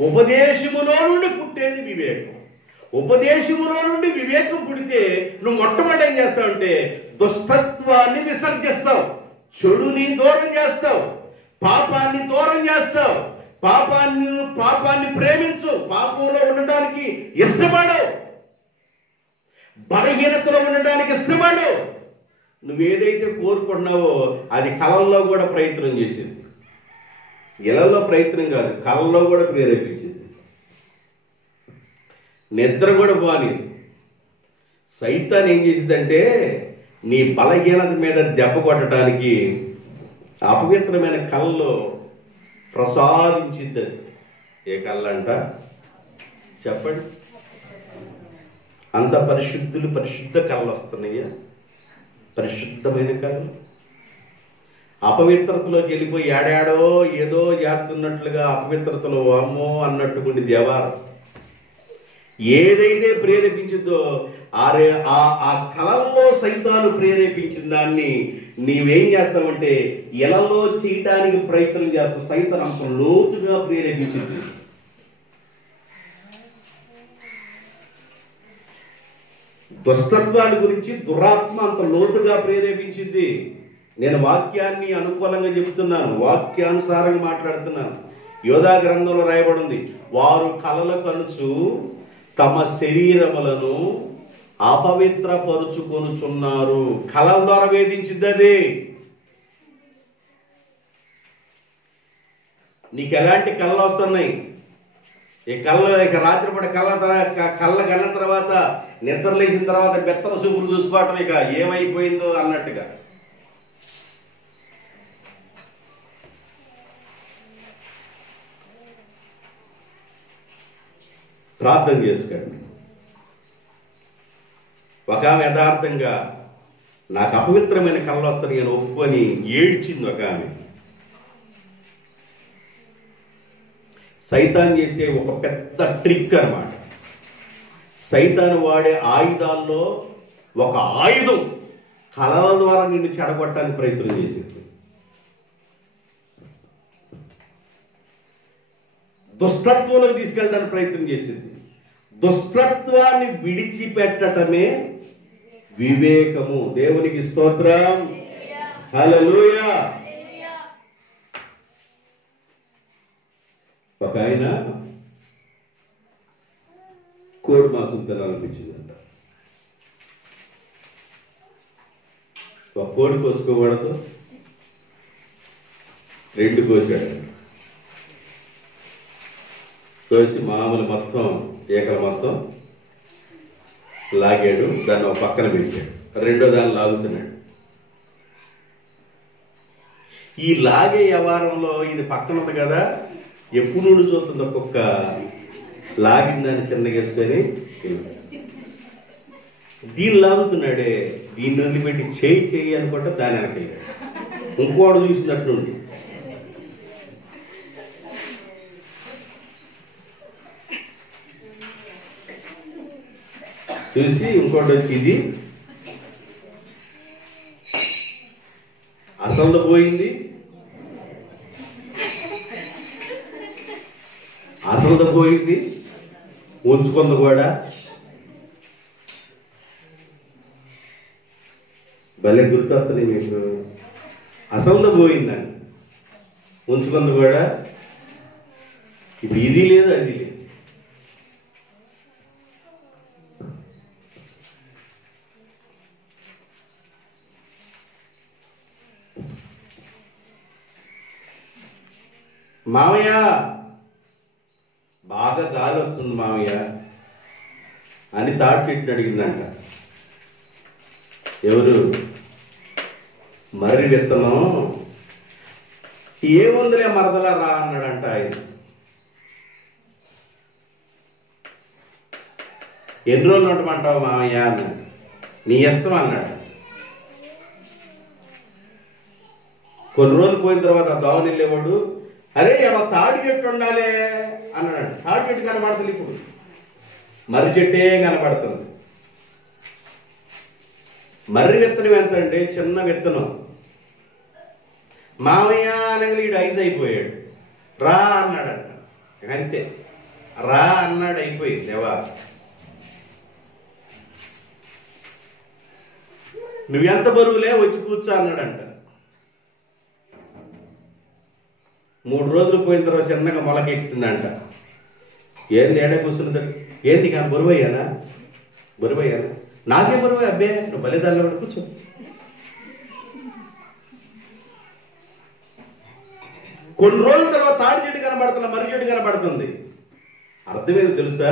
ఉపదేశములో నుండి పుట్టేది వివేకం. ఉపదేశములో నుండి వివేకం పుడితే నువ్వు మొట్టమొదటి ఏం చేస్తావంటే దుష్టత్వాన్ని విసర్జిస్తావు, చెడుని దూరం చేస్తావు, పాపాన్ని దూరం చేస్తావు, పాపాన్ని ప్రేమించు, పాపంలో ఉండడానికి ఇష్టపడవు, బలహీనతలో ఉండడానికి ఇష్టపడవు. నువ్వేదైతే కోరుకుంటున్నావో అది కళల్లో కూడా ప్రయత్నం చేసింది. ఇళ్లలో ప్రయత్నం కాదు, కళల్లో కూడా ప్రేరేపించింది. నిద్ర కూడా బాని సైతాన్ ఏం చేసిందంటే నీ బలహీనత మీద దెబ్బ కొట్టడానికి అపవిత్రమైన కళ్ళలో ప్రసాదించింది. అది ఏ కళ్ళంట చెప్పండి? అంత పరిశుద్ధ కళ్ళు వస్తున్నాయ్యా, పరిశుద్ధమైన కళ్ళు. అపవిత్రతలోకి వెళ్ళిపోయి ఏడాడో ఏదో చేస్తున్నట్లుగా అపవిత్రతలో అమ్మో అన్నట్టుకుండి దేవారం ఏదైతే ప్రేరేపించిందో ఆ కళల్లో సైతాను ప్రేరేపించిన దాన్ని నీవేం చేస్తావంటే ఎలలో చేయటానికి ప్రయత్నం చేస్తావు. సైతాను అంత లోతుగా ప్రేరేపించింది. దుష్టత్వాన్ని గురించి దురాత్మ అంత లోతుగా ప్రేరేపించింది. నేను వాక్యాన్ని అనుకూలంగా చెబుతున్నాను, వాక్యానుసారంగా మాట్లాడుతున్నాను. యోధా గ్రంథంలో రాయబడింది, వారు కలల కనుచు తమ శరీరములను అపవిత్రపరుచుకొనుచున్నారు. కళల ద్వారా వేధించింది అది. నీకు ఎలాంటి కళలు వస్తున్నాయి? ఈ కళ్ళు ఇక రాత్రిపూట కళ్ళ కన్న తర్వాత నిద్ర లేచిన తర్వాత బెత్తల చూపులు చూసుకోవటం ఇక ఏమైపోయిందో అన్నట్టుగా. ప్రార్థన చేసుకోండి. ఒక ఆమె యథార్థంగా నాకు అపవిత్రమైన కళ్ళు వస్తాయి అని ఒప్పుకొని ఏడ్చింది. ఒక ఆమె సైతాన్ చేసే ఒక పెద్ద ట్రిక్ అన్నమాట. సైతాన్ వాడే ఆయుధాల్లో ఒక ఆయుధం కళల ద్వారా నిన్ను చెడగొట్టడానికి ప్రయత్నం చేసింది. దుష్టత్వంలోకి తీసుకెళ్ళడానికి ప్రయత్నం చేసింది. దుష్టత్వాన్ని విడిచిపెట్టటమే వివేకము. దేవునికి స్తోత్రం, హల్లెలూయా. ఒక ఆయన కోడి మాంసం తినాలనిపించిందంట. ఒక కోడి కోసుకోకూడదు, 2 కోసాడు. కోసి మామూలు మొత్తం ఏకల మొత్తం లాగాడు, దాన్ని ఒక పక్కన పెట్టాడు. రెండో దాన్ని లాగుతున్నాడు. ఈ లాగే వ్యవహారంలో ఇది పక్కన ఉంది కదా, ఎప్పుడు నుండి చూస్తుంది ఒక్కొక్క లాగిన దాన్ని చిన్నగేసుకొని దీన్ని లాగుతున్నాడే, దీన్ని వదిలిపెట్టి చేయి అనుకుంటే దాని వెనకెళ్ళాడు. ఇంకోడు చూసినట్టుండి చూసి ఇంకోటి వచ్చి ఇది అసలు పోయింది, ఉంచుకుంది కూడా. భలే గుర్తొస్తుంది మీకు. అసలు పోయిందండి, ఉంచుకుంది కూడా. ఇప్పుడు ఇది లేదు అది లేదు. మామయ్య బాగా గాలి వస్తుంది మామయ్య అని తాటి చెట్టుని అడిగిందంట. ఎవరు? మర్రి విత్తనం. ఏముందిలే మరదలా రా అన్నాడంట ఆయన. ఎన్ని రోజులు ఉండమంటావు మామయ్య అన్నాడు. నీ ఇష్టం అన్నాడు. కొన్ని రోజులు పోయిన తర్వాత ఆ దోవని వెళ్ళేవాడు, అరే ఏమో తాడి చెట్టు ఉండాలి అన్నాడు. తాడి చెట్టు కనబడుతుంది, ఇప్పుడు మర్రి చెట్టే కనబడుతుంది. మర్రి విత్తనం ఎంత అంటే చిన్న విత్తనం. మామయ్య అనగా వీడు ఐజ్ అయిపోయాడు. రా అన్నాడంట. అంతే, రా అన్నాడు, అయిపోయింది. దేవా నువ్వెంత బరువులే, వచ్చి కూర్చో అన్నాడంట. 3 రోజులు పోయిన తర్వాత చిన్నగా మొలకెత్తుందంట. ఏంది ఏడా కూర్చున్నది? ఏంటి కానీ బరువయ్యానా? నాకే బరువు అబ్బే, నువ్వు బలిదాల్లో కూర్చో. కొన్ని రోజుల తర్వాత తాడి చెట్టు కనబడుతున్న మర్రి చెట్టు కనబడుతుంది. అర్థమేది తెలుసా?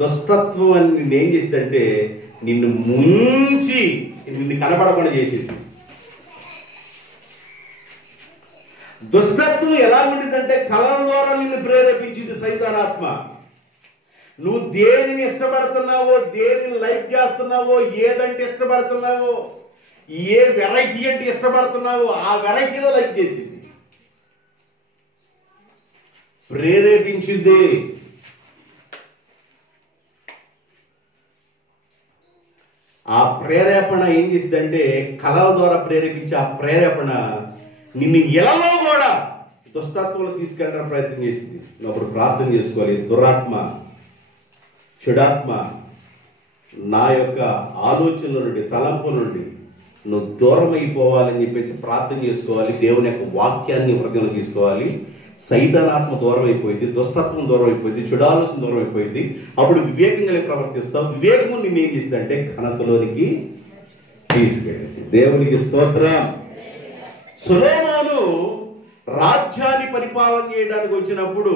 దుష్టత్వం అని నిన్ను ఏం చేసిందంటే నిన్ను ముంచి నిన్ను కనపడకుండా చేసింది. దుష్టత్వం ఎలా ఉండిందంటే కళల ద్వారా నిన్ను ప్రేరేపించింది సైతానాత్మ. నువ్వు దేనిని ఇష్టపడుతున్నావో, దేనిని లైక్ చేస్తున్నావో, ఏదంటే ఇష్టపడుతున్నావో, ఏ వెరైటీ అంటే ఇష్టపడుతున్నావో ఆ వెరైటీలో లైక్ చేసింది, ప్రేరేపించింది. ఆ ప్రేరేపణ ఏం చేసిందంటే కళల ద్వారా ప్రేరేపించి ఆ ప్రేరేపణ నిన్ను ఇళ్లలో కూడా దుష్టత్వంలో తీసుకెళ్ళడానికి ప్రయత్నం చేసింది. నువ్వు అప్పుడు ప్రార్థన చేసుకోవాలి, దురాత్మ, చెడాత్మ నా యొక్క ఆలోచనల నుండి, తలంపుల నుండి నువ్వు దూరం అయిపోవాలని చెప్పేసి ప్రార్థన చేసుకోవాలి. దేవుని యొక్క వాక్యాన్ని హృదయంలో తీసుకోవాలి. సైతానాత్మ దూరం అయిపోయింది, దుష్టత్వం దూరం అయిపోయింది, చెడాలోచన దూరం అయిపోయింది. అప్పుడు వివేకం కలిగి ప్రవర్తిస్తావు. వివేకము నిన్ను ఏం చేసిందంటే ఘనతలోనికి తీసుకెళ్ళింది. దేవునికి స్తోత్రం. సొలొమోను రాజ్యాన్ని పరిపాలన చేయడానికి వచ్చినప్పుడు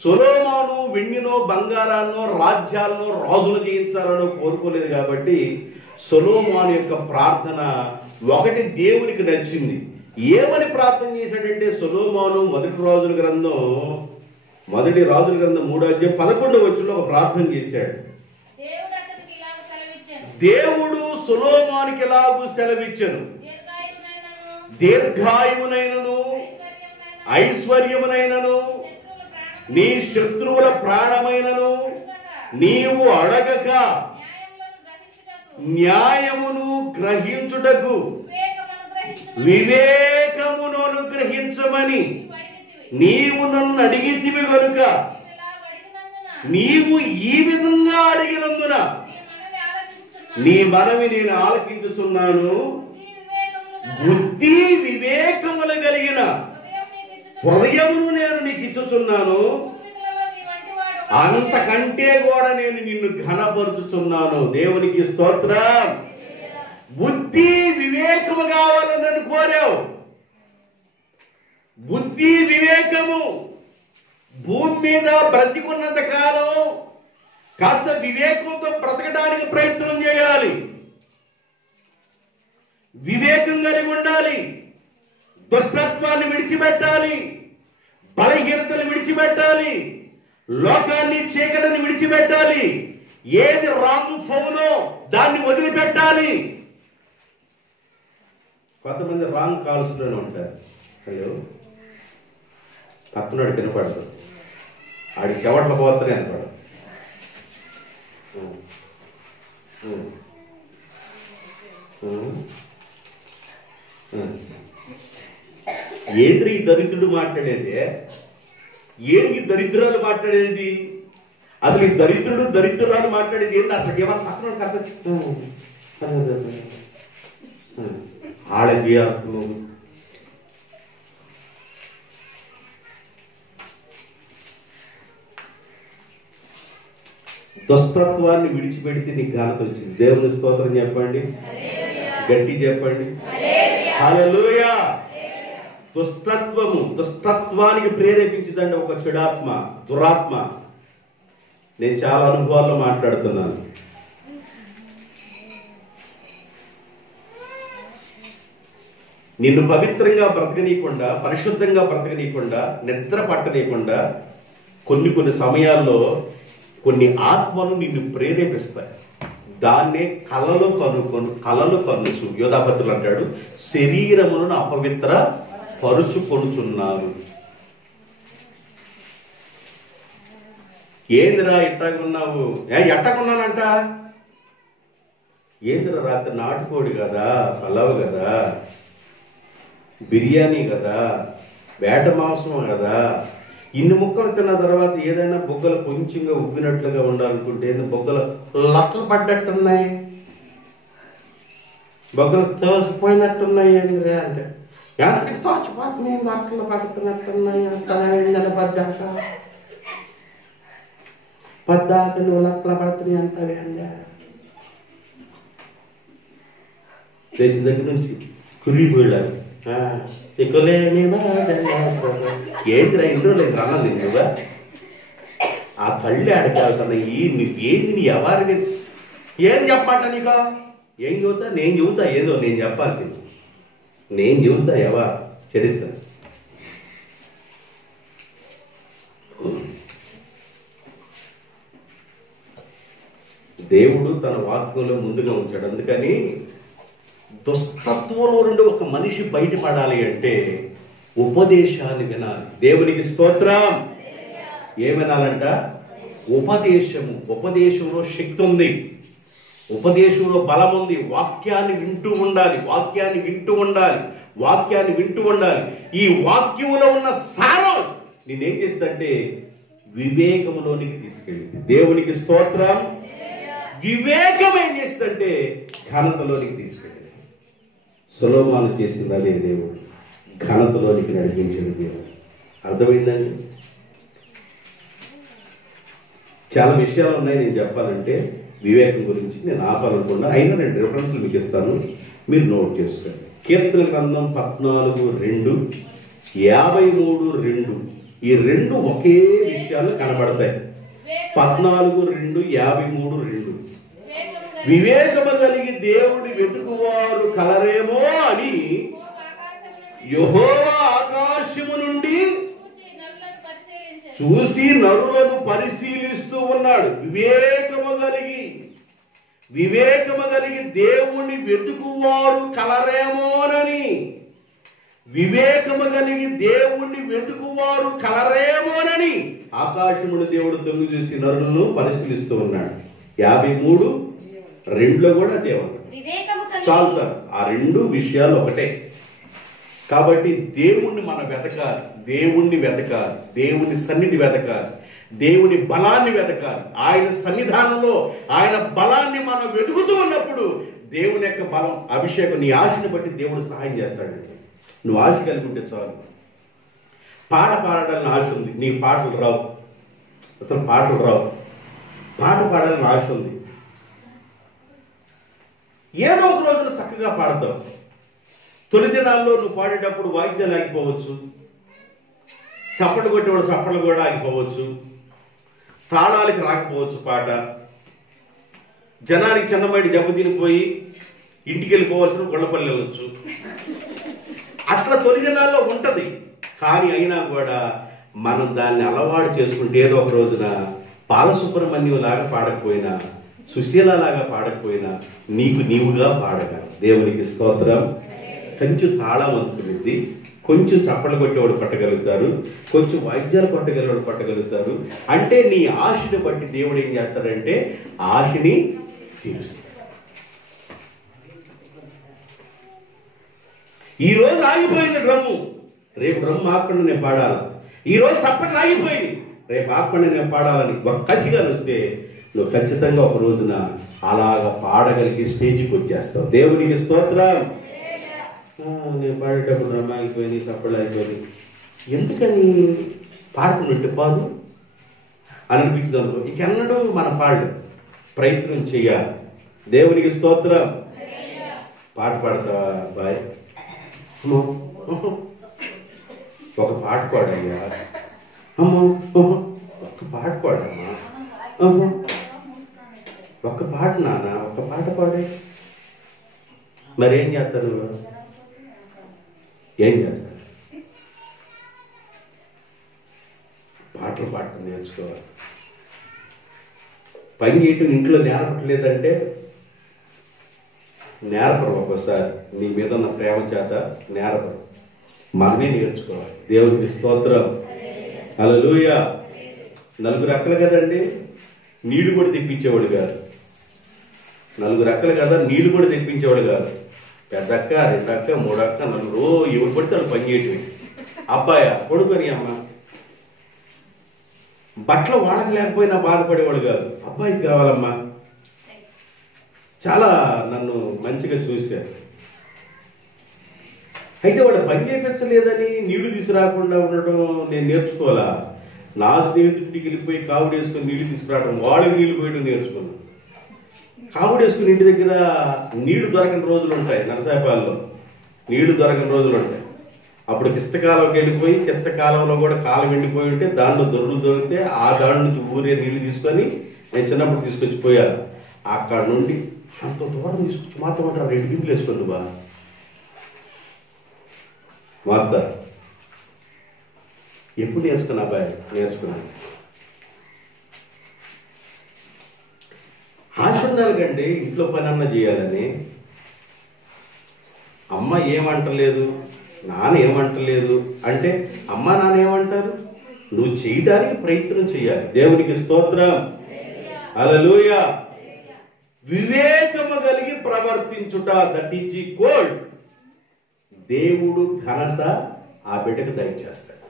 సొలొమోను వెండినో బంగారాన్నో రాజ్యాలను రాజులు జయించాలనో కోరుకోలేదు. కాబట్టి సొలొమోను యొక్క ప్రార్థన ఒకటి దేవునికి నచ్చింది. ఏమని ప్రార్థన చేశాడంటే సొలొమోను మొదటి రాజుల గ్రంథం 3:11 ఒక ప్రార్థన చేశాడు. దేవుడు సొలొమోనుకి ఎలాగూ సెలవిచ్చాను, దీర్ఘాయువునైనను ఐశ్వర్యమునైనను నీ శత్రువుల ప్రాణమైనను నీవు అడగక న్యాయమును గ్రహించుటకు వివేకమును అనుగ్రహించమని నీవు నన్ను అడిగితివి గనుక నీవు ఈ విధంగా అడిగినందున నీ మనవి నేను ఆలకించుచున్నాను. బుద్ధి వివేకములు కలిగిన హృదయమును నేను నీకు ఇచ్చుచున్నాను. అంతకంటే కూడా నేను నిన్ను ఘనపరుచుచున్నాను. దేవునికి స్తోత్రం. బుద్ధి వివేకము కావాలని నన్ను కోరావు. బుద్ధి వివేకము భూమి మీద బ్రతికున్నంత కాలం కాస్త వివేకంతో బ్రతకడానికి ప్రయత్నం చేయాలి. వివేకం కలిగి ఉండాలి. దుష్టత్వాన్ని విడిచిపెట్టాలి, బలహీనతలు విడిచిపెట్టాలి, లోకాన్ని చీకటిని విడిచిపెట్టాలి. ఏది రాంగ్ ఫోనో దాన్ని వదిలిపెట్టాలి. కొంతమంది రాంగ్ కాల్స్లోనే ఉంటారు. హలో, పక్కనోడు వినపడదు, ఆడి చెవట్ల పోతనే అనపడదు. ఏంద్రీ దరిద్రుడు మాట్లాడేది? ఏంటి దరిద్రాలు మాట్లాడేది? అసలు ఈ దరిద్రురాలు మాట్లాడేది ఏంటి? అసలు ఏమన్నా పక్కన ఆడకి దుష్టత్వాన్ని విడిచిపెడితే నీకు ఘనత వచ్చింది. దేవుని స్తోత్రం చెప్పండి, గట్టి చెప్పండి. హల్లెలూయా. దుష్టత్వానికి ప్రేరేపించిందండి ఒక చెడాత్మ, దురాత్మ. నేను చాలా అనుభవాల్లో మాట్లాడుతున్నాను. నిన్ను పవిత్రంగా బ్రతకనీయకుండా, పరిశుద్ధంగా బ్రతకనీయకుండా, నిద్ర పట్టనీయకుండా కొన్ని సమయాల్లో కొన్ని ఆత్మలు నిన్ను ప్రేరేపిస్తాయి. దాన్నే కలలు కనుచు యోధాపత్రులు అంటాడు, శరీరములను అపవిత్ర పరుచుకొనుచున్నారు. ఏందిరా ఎట్టాగున్నావు? ఎట్టకున్నానంట. ఏందిరా రాత్రి నాటుకోడి కదా, పలావ్ కదా, బిర్యానీ కదా, వేట మాంసం కదా, ఇన్ని ముక్కలు తిన్న తర్వాత ఏదైనా బొగ్గలు కొంచెంగా ఉబ్బినట్లుగా ఉండాలనుకుంటే బొగ్గలు లట్లు పడ్డట్టున్నాయి, బొగ్గలు తోసిపోయినట్టున్నాయి. ఏందిరా అంటే ఎంతకి తోసిపోతున్నాయి, లట్లు పడుతున్నట్టున్నాయి అంటారా? పద్దాక నువ్వు లట్లు పడుతున్నాయి అంటావే అందా. చేసిన దగ్గర నుంచి కురిగిపోయాడు. ఏంటిరా ఇన్ని రోజులు అన్నది నువ్వా? ఆ కళ్ళు ఆడకెళ్తున్నా ఏంది నీ ఎవరిని ఏం చెప్పమంట నీకు? ఏం చెబుతా? నేను చెబుతా ఏదో నేను చెప్పాల్సింది. నేను చెబుతా చరిత్ర. దేవుడు తన వాక్యంలో ముందుగా ఉంచాడు. అందుకని దుష్టత్వంలో నుండి ఒక మనిషి బయటపడాలి అంటే ఉపదేశాన్ని వినాలి. దేవునికి స్తోత్రం. ఏం వినాలంట? ఉపదేశము. ఉపదేశంలో శక్తి ఉంది, ఉపదేశంలో బలం ఉంది. వాక్యాన్ని వింటూ ఉండాలి, వాక్యాన్ని వింటూ ఉండాలి, వాక్యాన్ని వింటూ ఉండాలి. ఈ వాక్యంలో ఉన్న సారం నేనేం చేస్తుందంటే వివేకములోనికి తీసుకెళ్ళింది. దేవునికి స్తోత్రం. వివేకం ఏం చేస్తుందంటే ఘనతలోనికి తీసుకెళ్ళింది. సొలొమోను చేసింది అదే. దేవుడు ఘనతలోనికి నడిపించిన దేవుడు. అర్థమైందండి? చాలా విషయాలు ఉన్నాయి నేను చెప్పాలంటే వివేకం గురించి. నేను ఆపాలనుకున్నా, అయినా 2 రిఫరెన్స్లు మీకు ఇస్తాను, మీరు నోట్ చేసుకోండి. కీర్తన గ్రంథం 14:2, 53:2. ఈ 2 ఒకే విషయాలు కనబడతాయి. 14:2, 53:2. వివేకము కలిగి దేవుడి వెతుకువారు కలరేమో అని యెహోవా ఆకాశము నుండి చూసి నరులను పరిశీలిస్తూ ఉన్నాడు. వివేకము కలిగి దేవుణ్ణి వెతుకువారు కలరేమోనని, వివేకము కలిగి దేవుణ్ణి వెతుకువారు కలరేమోనని ఆకాశమును దేవుడు తొంగి చూసి నరులను పరిశీలిస్తూ ఉన్నాడు. 53:2 కూడా దేవుడు. చాలు సార్, ఆ 2 విషయాలు ఒకటే. కాబట్టి దేవుణ్ణి మనం వెతకాలి, దేవుణ్ణి వెతకాలి, దేవుని సన్నిధి వెతకాలి, దేవుని బలాన్ని వెతకాలి. ఆయన సన్నిధానంలో ఆయన బలాన్ని మనం వెతుకుతూ ఉన్నప్పుడు దేవుని యొక్క బలం, అభిషేకం, నీ ఆశని బట్టి దేవుడు సహాయం చేస్తాడు. నువ్వు ఆశ కలిగి ఉంటే చాలు. పాట పాడాలని ఆశ ఉంది, నీ పాటలు రావు, అతను పాటలు రావు. పాట పాడాలని ఆశ ఉంది, ఏదో ఒక రోజున చక్కగా పాడతావు. తొలి దినాల్లో నువ్వు పాడేటప్పుడు వాయిద్యాలు ఆగిపోవచ్చు, చప్పట్లు కొట్టేవాడు చప్పట్లు కూడా ఆగిపోవచ్చు, తాళాలకి రాకపోవచ్చు పాట, జనానికి చిన్నమైడి దెబ్బతినిపోయి ఇంటికి వెళ్ళిపోవాల్సిన గొల్లపల్లి వెళ్ళవచ్చు. అట్లా తొలి దినాల్లో ఉంటది. కానీ అయినా కూడా మనం దాన్ని అలవాటు చేసుకుంటే ఏదో ఒక రోజున బాలసుబ్రహ్మణ్యం లాగా పాడకపోయినా, సుశీల లాగా పాడకపోయినా నీకు నీవుగా పాడగలవు. దేవునికి స్తోత్రం. కొంచెం తాళం అందుకునిద్ది, కొంచెం చప్పట్లు కొట్టేవాడు పట్టగలుగుతారు, కొంచెం వాయిద్యాలు కొట్టగలివాడు పట్టగలుగుతారు. అంటే నీ ఆశని బట్టి దేవుడు ఏం చేస్తాడంటే ఆశని తీరుస్తాడు. ఈ రోజు ఆగిపోయింది డ్రమ్ము, రేపు డ్రమ్ము ఆపకుండా నేను పాడాలి. ఈ రోజు చప్పట్లు ఆగిపోయింది, రేపు ఆపకుండా నేను పాడాలని ఒక కసిగా వస్తే నువ్వు ఖచ్చితంగా ఒక రోజున అలాగా పాడగలిగే స్టేజ్కి వచ్చేస్తావు. దేవునికి స్తోత్రం. నేను పాడేటప్పుడు డ్రమ్ ఆగిపోయింది, చప్పట్లు ఆగిపోయింది, ఎందుకని పాడుకున్నట్టు పాడు అని అనిపించింది అనుకో, ఇంకెన్నడూ మన పాడు ప్రయత్నం చెయ్యాలి. దేవునికి స్తోత్రం. పాట పాడతావా బాయ్? ఒక పాట పాడయ్యా, అమ్మో ఒక్క పాట పాడమ్మా, అమ్మో ఒక్క పాట నాన్న, ఒక్క పాట పాడే. మరేం చేస్తారు? ఏం చేస్తారు? పాటలు పాడటం నేర్చుకోవాలి. పని చేయటం ఇంట్లో నేర్పట్లేదంటే నేర్పరు. ఒక్కోసారి నీ మీద ఉన్న ప్రేమ చేత నేర్పరు, మనమే నేర్చుకోవాలి. దేవునికి స్తోత్రం. హల్లెలూయా. 4 అక్కలు కదండి, నీళ్లు కూడా తెప్పించేవాడు కాదు. 4 అక్కలు కదా, నీళ్లు కూడా తెప్పించేవాడు కాదు. పెద్దక్క, 2 అక్క, 3 అక్క, 4 ఎవరు పడితే వాళ్ళు పని చేయటమే. అబ్బాయా కొడుకొని అమ్మ బట్టలు వాళ్ళకి లేకపోయినా బాధపడేవాడు కాదు, అబ్బాయికి కావాలమ్మా. చాలా నన్ను మంచిగా చూశారు. అయితే వాడు పని చేయించలేదని నీళ్లు తీసుకురాకుండా ఉండడం నేను నేర్చుకోవాలా? నా స్నేహితుడికి వెళ్ళిపోయి కావుడు వేసుకొని నీళ్లు తీసుకురావడం, వాడికి నీళ్లు పోయడం నేర్చుకున్నాను. కావుడు వేసుకుని ఇంటి దగ్గర నీళ్లు దొరకని రోజులు ఉంటాయి. నరసాయపాలలో నీళ్లు దొరకని రోజులు ఉంటాయి. అప్పుడు కిష్టకాలంకి వెళ్ళిపోయి కిష్టకాలంలో కూడా కాలం ఎండిపోయి ఉంటే దాంట్లో దొరుకులు దొరికితే ఆ దాని నుంచి ఊరే నీళ్లు తీసుకొని నేను చిన్నప్పుడు తీసుకొచ్చి పోయాను. అక్కడ నుండి అంత దూరం తీసుకొచ్చి మాత్రం అంటారు 2 గింపులు వేసుకోండి బా మాత్త. ఎప్పుడు నేర్చుకున్నా అబ్బాయి నేర్చుకున్నాను. ఆశ ఉండాలి కండి ఇంట్లో పని అన్న చేయాలని. అమ్మ ఏమంటలేదు, నాన్న ఏమంటలేదు అంటే అమ్మ నాన్న ఏమంటారు? నువ్వు చేయడానికి ప్రయత్నం చేయాలి. దేవునికి స్తోత్రం, హల్లెలూయా. వివేకము కలిగి ప్రవర్తించుట, దట్ ఈజ్ ఈక్వల్. దేవుడు ఘనత ఆ బిడ్డకు దయచేస్తాడు.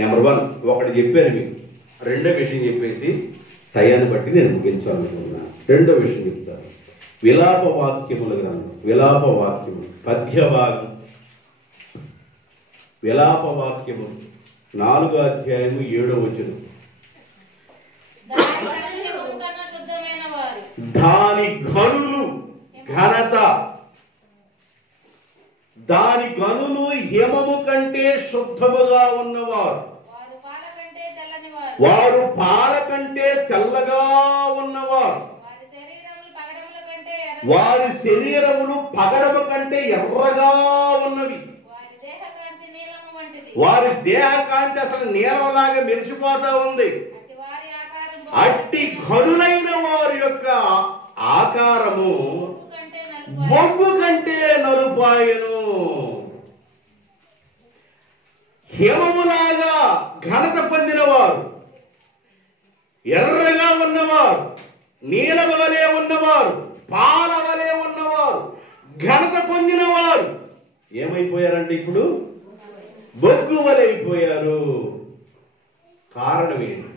నెంబర్ 1 ఒకటి చెప్పాను మీకు. రెండో విషయం చెప్పేసి టయాన్ని బట్టి నేను ముగించాలనుకున్నాను. రెండో విషయం చెప్తాను. విలాప వాక్యముల గ్రంథం, విలాప వాక్యములు, పద్యభాగం, విలాప వాక్యము 4వ అధ్యాయము 7వ వచనం. దాని గనులు ఘనత, దాని గనులు హిమము కంటే శుద్ధముగా ఉన్నవారు, వారు పాల కంటే తెల్లగా ఉన్నవారు, వారి శరీరములు పగడము కంటే ఎర్రగా ఉన్నవి, వారి దేహ కాంతి అసలు నీలంలాగా మెరిసిపోతా ఉంది. అట్టి ఘనులైన వారి యొక్క ఆకారము బొగ్గు కంటే నలుపాయను. హిమములాగా ఘనత పొందినవారు, ఎర్రగా ఉన్నవారు, నీలము వలె ఉన్నవారు, పాల వలె ఉన్నవారు, ఘనత పొందినవారు ఏమైపోయారంటే ఇప్పుడు బొగ్గు వలె అయిపోయారు. కారణం ఏంటి?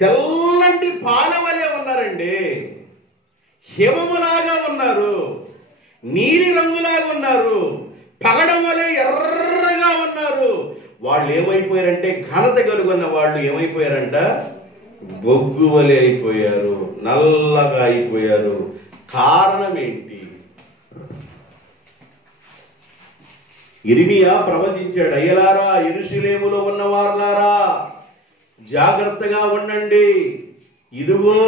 తెల్లంటి పాల వలె ఉన్నారండి, హిమములాగా ఉన్నారు, నీలి రంగులాగా ఉన్నారు, పగడం వలె ఎర్రగా ఉన్నారు. వాళ్ళు ఏమైపోయారంటే ఘనత కలుగున్న వాళ్ళు ఏమైపోయారంట బొగ్గు వలె అయిపోయారు, నల్లగా అయిపోయారు. కారణం ఏంటి? ఇర్మియా ప్రవచించాడు, అయ్యలారా యెరూషలేములో ఉన్నవారులారా జాగ్రత్తగా ఉండండి, ఇదిగో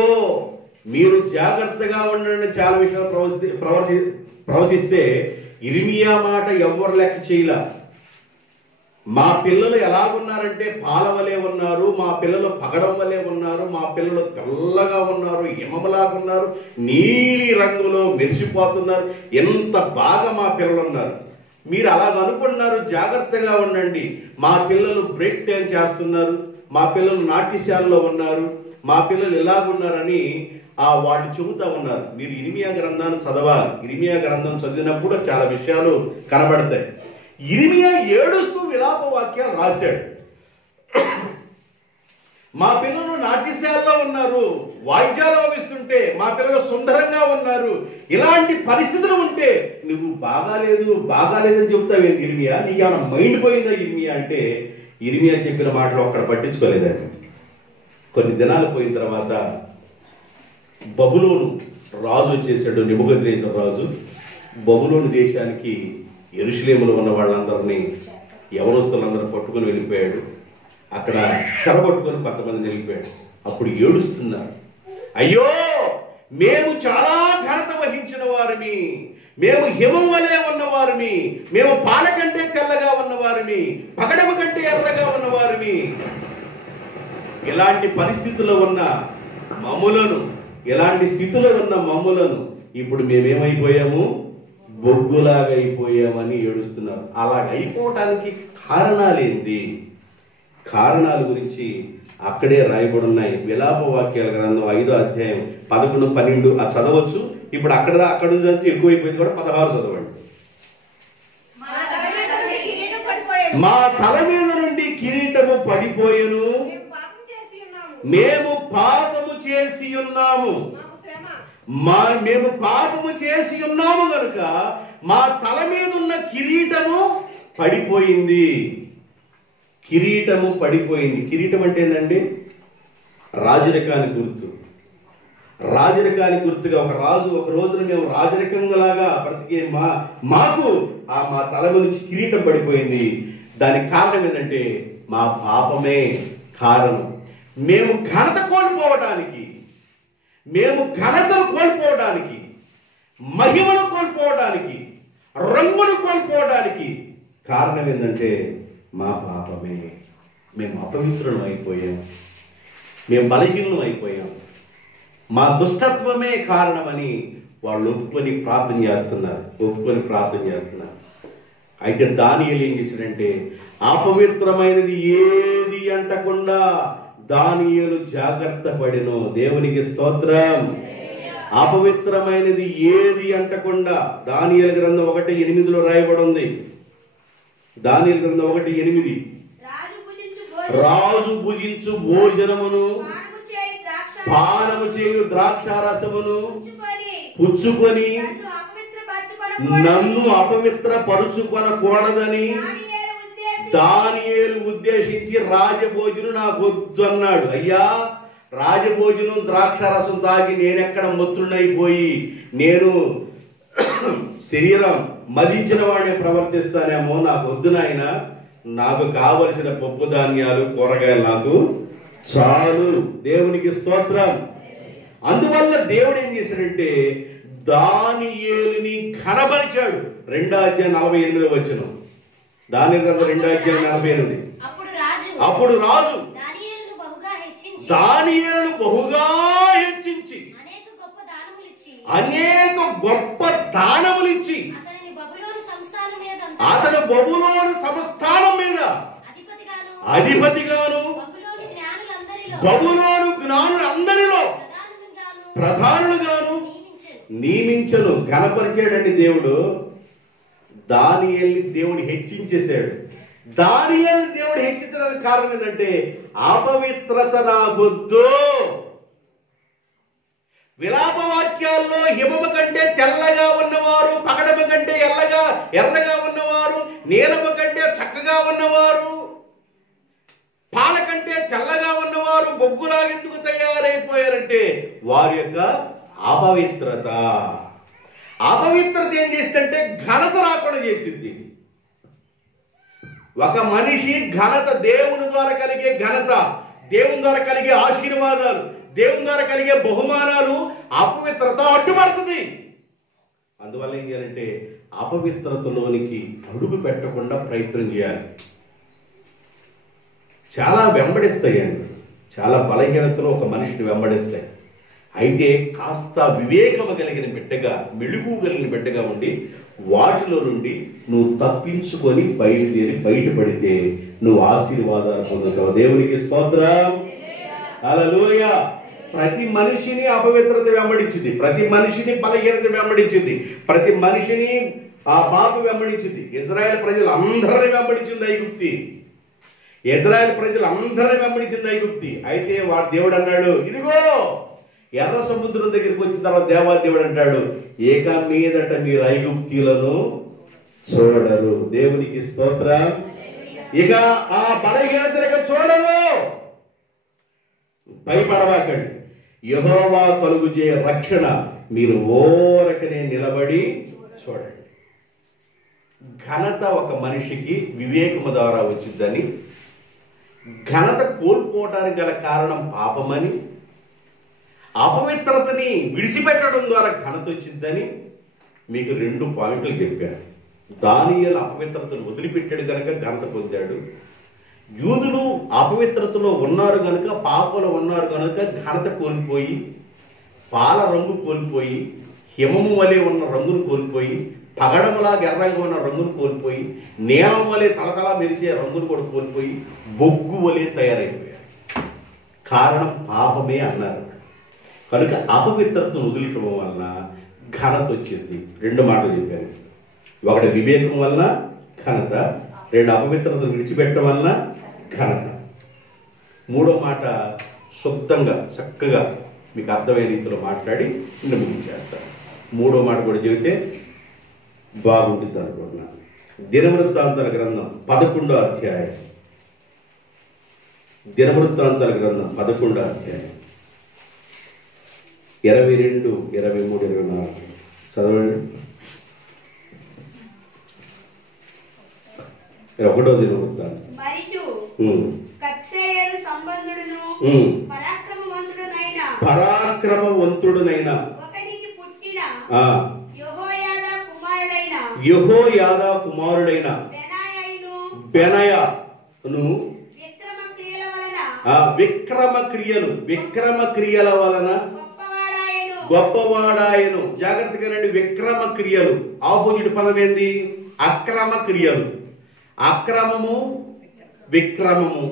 మీరు జాగ్రత్తగా ఉండండి. చాలా విషయాలు ప్రవచిస్తే ఇర్మియా మాట ఎవ్వరు లెక్క చేయలా. మా పిల్లలు ఎలాగున్నారంటే పాల వలె ఉన్నారు, మా పిల్లలు పగడం వలె ఉన్నారు, మా పిల్లలు తెల్లగా ఉన్నారు, హిమములాగా ఉన్నారు, నీలి రంగులో మెరిసిపోతున్నారు, ఎంత బాగా మా పిల్లలు ఉన్నారు. మీరు అలాగ అనుకుంటున్నారు, జాగ్రత్తగా ఉండండి. మా పిల్లలు బ్రేక్ డ్యాన్స్ చేస్తున్నారు, మా పిల్లలు నాట్యశాలలో ఉన్నారు, మా పిల్లలు ఎలాగున్నారని వాళ్ళు చెబుతా ఉన్నారు. మీరు ఇర్మియా గ్రంథాన్ని చదవాలి. ఇర్మియా గ్రంథం చదివినప్పుడు చాలా విషయాలు కనబడతాయి. ఇర్మియా ఏడుస్తూ విలాప వాక్యాలు రాశాడు. మా పిల్లలు నాట్యశాలలో ఉన్నారు, వాయిద్యాలు ఆవిస్తుంటే మా పిల్లలు సుందరంగా ఉన్నారు, ఇలాంటి పరిస్థితులు ఉంటే నువ్వు బాగాలేదని చెబుతావేంటి ఇర్మియా? నీకు ఏమైనా మైండ్ పోయిందా ఇర్మియా అంటే? ఇర్మియా చెప్పిన మాటలు ఒక్కడ పట్టించుకోలేదండి. కొన్ని దినాలు పోయిన తర్వాత బబులోను రాజు వచ్చేసాడు, నెబుకద్నెజరు రాజు. బబులోను దేశానికి యెరూషలేములో ఉన్న వాళ్ళందరినీ యవనస్తులందరూ పట్టుకొని వెళ్ళిపోయాడు. అక్కడ చెరబట్టుకొని కొంతమంది వెళ్ళిపోయాడు. అప్పుడు ఏడుస్తున్నారు, అయ్యో మేము చాలా ఘనత వహించిన వారిమి, మేము హిమం వలె ఉన్నవారిమి, మేము పాల కంటే తెల్లగా ఉన్నవారిమి, పగడము కంటే ఎర్రగా ఉన్నవారిమి. ఇలాంటి పరిస్థితుల్లో ఉన్న మమ్ములను, ఇలాంటి స్థితిలో ఉన్న మమ్ములను ఇప్పుడు మేమేమైపోయాము? బొగ్గులాగా అయిపోయామని ఏడుస్తున్నారు. అలాగ అయిపోవటానికి కారణాలేంది? కారణాల గురించి అక్కడే రాయబడి ఉన్నాయి. విలాప వాక్యాల గ్రంథం 5వ అధ్యాయం 11, 12 చదవచ్చు. ఇప్పుడు అక్కడ చదివితే ఎక్కువైపోయింది కూడా. 16 చదవండి. మా తల మీద నుండి కిరీటము పడిపోయెను, మేము పాపము చేసి ఉన్నాము, మేము పాపము చేసి ఉన్నాము కనుక మా తల మీద ఉన్న కిరీటము పడిపోయింది. కిరీటము పడిపోయింది. కిరీటం అంటే ఏంటండి? రాజరికానికి గుర్తు. రాజరికానికి గుర్తుగా ఒక రాజు ఒక రోజున మేము రాజరికంలాగా బ్రతికే మాకు మా తల నుంచి కిరీటం పడిపోయింది. దానికి కారణం ఏంటంటే మా పాపమే కారణం. మేము ఘనత కోల్పోవడానికి, మేము ఘనతను కోల్పోవడానికి, మహిమను కోల్పోవడానికి, రంగును కోల్పోవడానికి కారణం ఏంటంటే మా పాపమే. మేము అపవిత్రులం అయిపోయాం, మేము బలహీనం అయిపోయాం, మా దుష్టత్వమే కారణమని వాళ్ళు ఒప్పుకొని ప్రార్థన చేస్తున్నారు. అయితే దానియేలు ఏం చేశాడంటే అపవిత్రమైనది ఏది అంటకుండా దానియేలు జాగ్రత్త పడెను. దేవునికి స్తోత్రం. అపవిత్రమైనది ఏది అంటకుండా దానియేలు గ్రంథం 1:8 రాయబడి ఉంది. దానియేలు గ్రంథం 1:8 రాజు భుజించు భోజనమును పానము చేయు ద్రాక్షారసమును పుచ్చుకొని నన్ను అపవిత్రపరుచుకొనకూడదని దానియేలు ఉద్దేశించి రాజభోజనం నాకు వద్దు అన్నాడు. అయ్యా, రాజభోజనం ద్రాక్షారసం తాగి నేనెక్కడ మొత్తుడైపోయి నేను శరీరం మదించిన వాడిని ప్రవర్తిస్తానేమో, నాకు వద్దు నాయన, నాకు కావలసిన పప్పు ధాన్యాలు కూరగాయలు నాకు చాలు. దేవునికి స్తోత్రం. అందువల్ల దేవుడు ఏం చేశాడంటే దానియేలుని ఘనపరిచాడు. 2:48 దానియేలు గ్రంథం 2:48. అప్పుడు రాజు దానియేలును బహుగా హెచ్చించి అనేక గొప్ప దానములిచ్చి అతడు బబులోను సంస్థానం మీద అధిపతిగాను బబులోను జ్ఞానులందరిలో ప్రధానులుగాను నియమించను. ఘనపరిచాడని దేవుడు దానియేలుని దేవుడు హెచ్చించేశాడు. దానియేలుని దేవుడు హెచ్చించడానికి కారణం ఏంటంటే అపవిత్రత నాకొద్దు. విలాప వాక్యాల్లో హిమము కంటే తెల్లగా ఉన్నవారు, పగడము కంటే ఎర్రగా ఉన్నవారు, నీలము కంటే చక్కగా ఉన్నవారు, పాల కంటే తెల్లగా ఉన్నవారు బొగ్గులాగెందుకు తయారైపోయారంటే వారి యొక్క అపవిత్రత. అపవిత్రత ఏం చేసిందంటే ఘనత రాకుండా చేసింది. ఒక మనిషి ఘనత, దేవుని ద్వారా కలిగే ఘనత, దేవుని ద్వారా కలిగే ఆశీర్వాదాలు, దేవుని ద్వారా కలిగే బహుమానాలు అపవిత్రత అడ్డుపడుతుంది. అందువల్ల ఏం చేయాలంటే అపవిత్రతలోనికి అడుగు పెట్టకుండా ప్రయత్నం చేయాలి. చాలా వెంబడిస్తాయండి, చాలా బలహీనతలో ఒక మనిషిని వెంబడిస్తాయి. అయితే కాస్త వివేకము కలిగిన బిడ్డగా, మెళుకు కలిగిన బిడ్డగా ఉండి వాటిలో నుండి నువ్వు తప్పించుకొని బయటపడితే నువ్వు ఆశీర్వాదాలు పొందుతావు. దేవునికి స్తోత్రం. హల్లెలూయా. ప్రతి మనిషిని అపవిత్రత వెంబడించింది, ప్రతి మనిషిని బలహీనత వెంబడించింది, ప్రతి మనిషిని ఆ పాపం వెంబడించింది. ఇజ్రాయెల్ ప్రజలందరినీ వెంబడించింది ఐగుప్తి. ఐగుప్తి. అయితే వాడు దేవుడు అన్నాడు, ఇదిగో ఎర్ర సముద్రం దగ్గరికి వచ్చిన తర్వాత దేవాదేవుడు అంటాడు, ఏక మీదట మీరు ఐగుప్తీయులను చూడరు. దేవునికి స్తోత్రం. ఇక ఆ బలహీనతను చూడరు. భయపడవాకండి, యెహోవా కలుగుజే రక్షణ మీరు ఓరకనే నిలబడి చూడండి. ఘనత ఒక మనిషికి వివేకము ద్వారా వచ్చిందని, ఘనత కోల్పోవడానికి గల కారణం పాపమని, అపవిత్రతని విడిచిపెట్టడం ద్వారా ఘనత వచ్చిందని మీకు 2 పాయింట్లు చెప్పాను. దానియేలు అపవిత్రతను వదిలిపెట్టాడు కనుక ఘనత పొందాడు. యూదులు అపవిత్రతలో ఉన్నారు కనుక, పాపలో ఉన్నారు కనుక ఘనత కోల్పోయి, పాల రంగు కోల్పోయి, హిమము వలె ఉన్న రంగును కోల్పోయి, పగడములాగా ఎర్రగా ఉన్న రంగును కోల్పోయి, నీలం వలె తలతలా మెరిసే రంగును కూడా కోల్పోయి బొగ్గు వలె తయారైపోయారు. కారణం పాపమే అన్నారు. కనుక అపవిత్రతను వదిలించడం వలన ఘనత వచ్చింది. 2 మాటలు చెప్పాను. 1 వివేకం వలన ఘనత, 2 అపవిత్రతను విడిచిపెట్టడం వలన ఘనత. 3వ మాట శుద్ధంగా చక్కగా మీకు అర్థమయ్యే రీతిలో మాట్లాడి ముగించేస్తాను. 3వ మాట కూడా చెబితే బాగుంటుంది అనుకుంటున్నాను. దినవృత్తాంతాల గ్రంథం 11వ అధ్యాయం. దినవృత్తాంతాల గ్రంథం 11వ అధ్యాయం 22, 23, 24 చదవండి. ఒకటో దినవృత్తాంతం. మరియు కత్సేయలు సంబంధుడును పరాక్రమవంతుడునైన ఒకనికి పుట్టిన యెహోయాదా కుమారుడైన బెనయాను విక్రమ క్రియల వలన గొప్పవాడాయను. జాగ్రత్తగా రండి. విక్రమ క్రియలు ఆపోజిట్ పదం ఏంది? అక్రమ క్రియలు. అక్రమము, విక్రమము.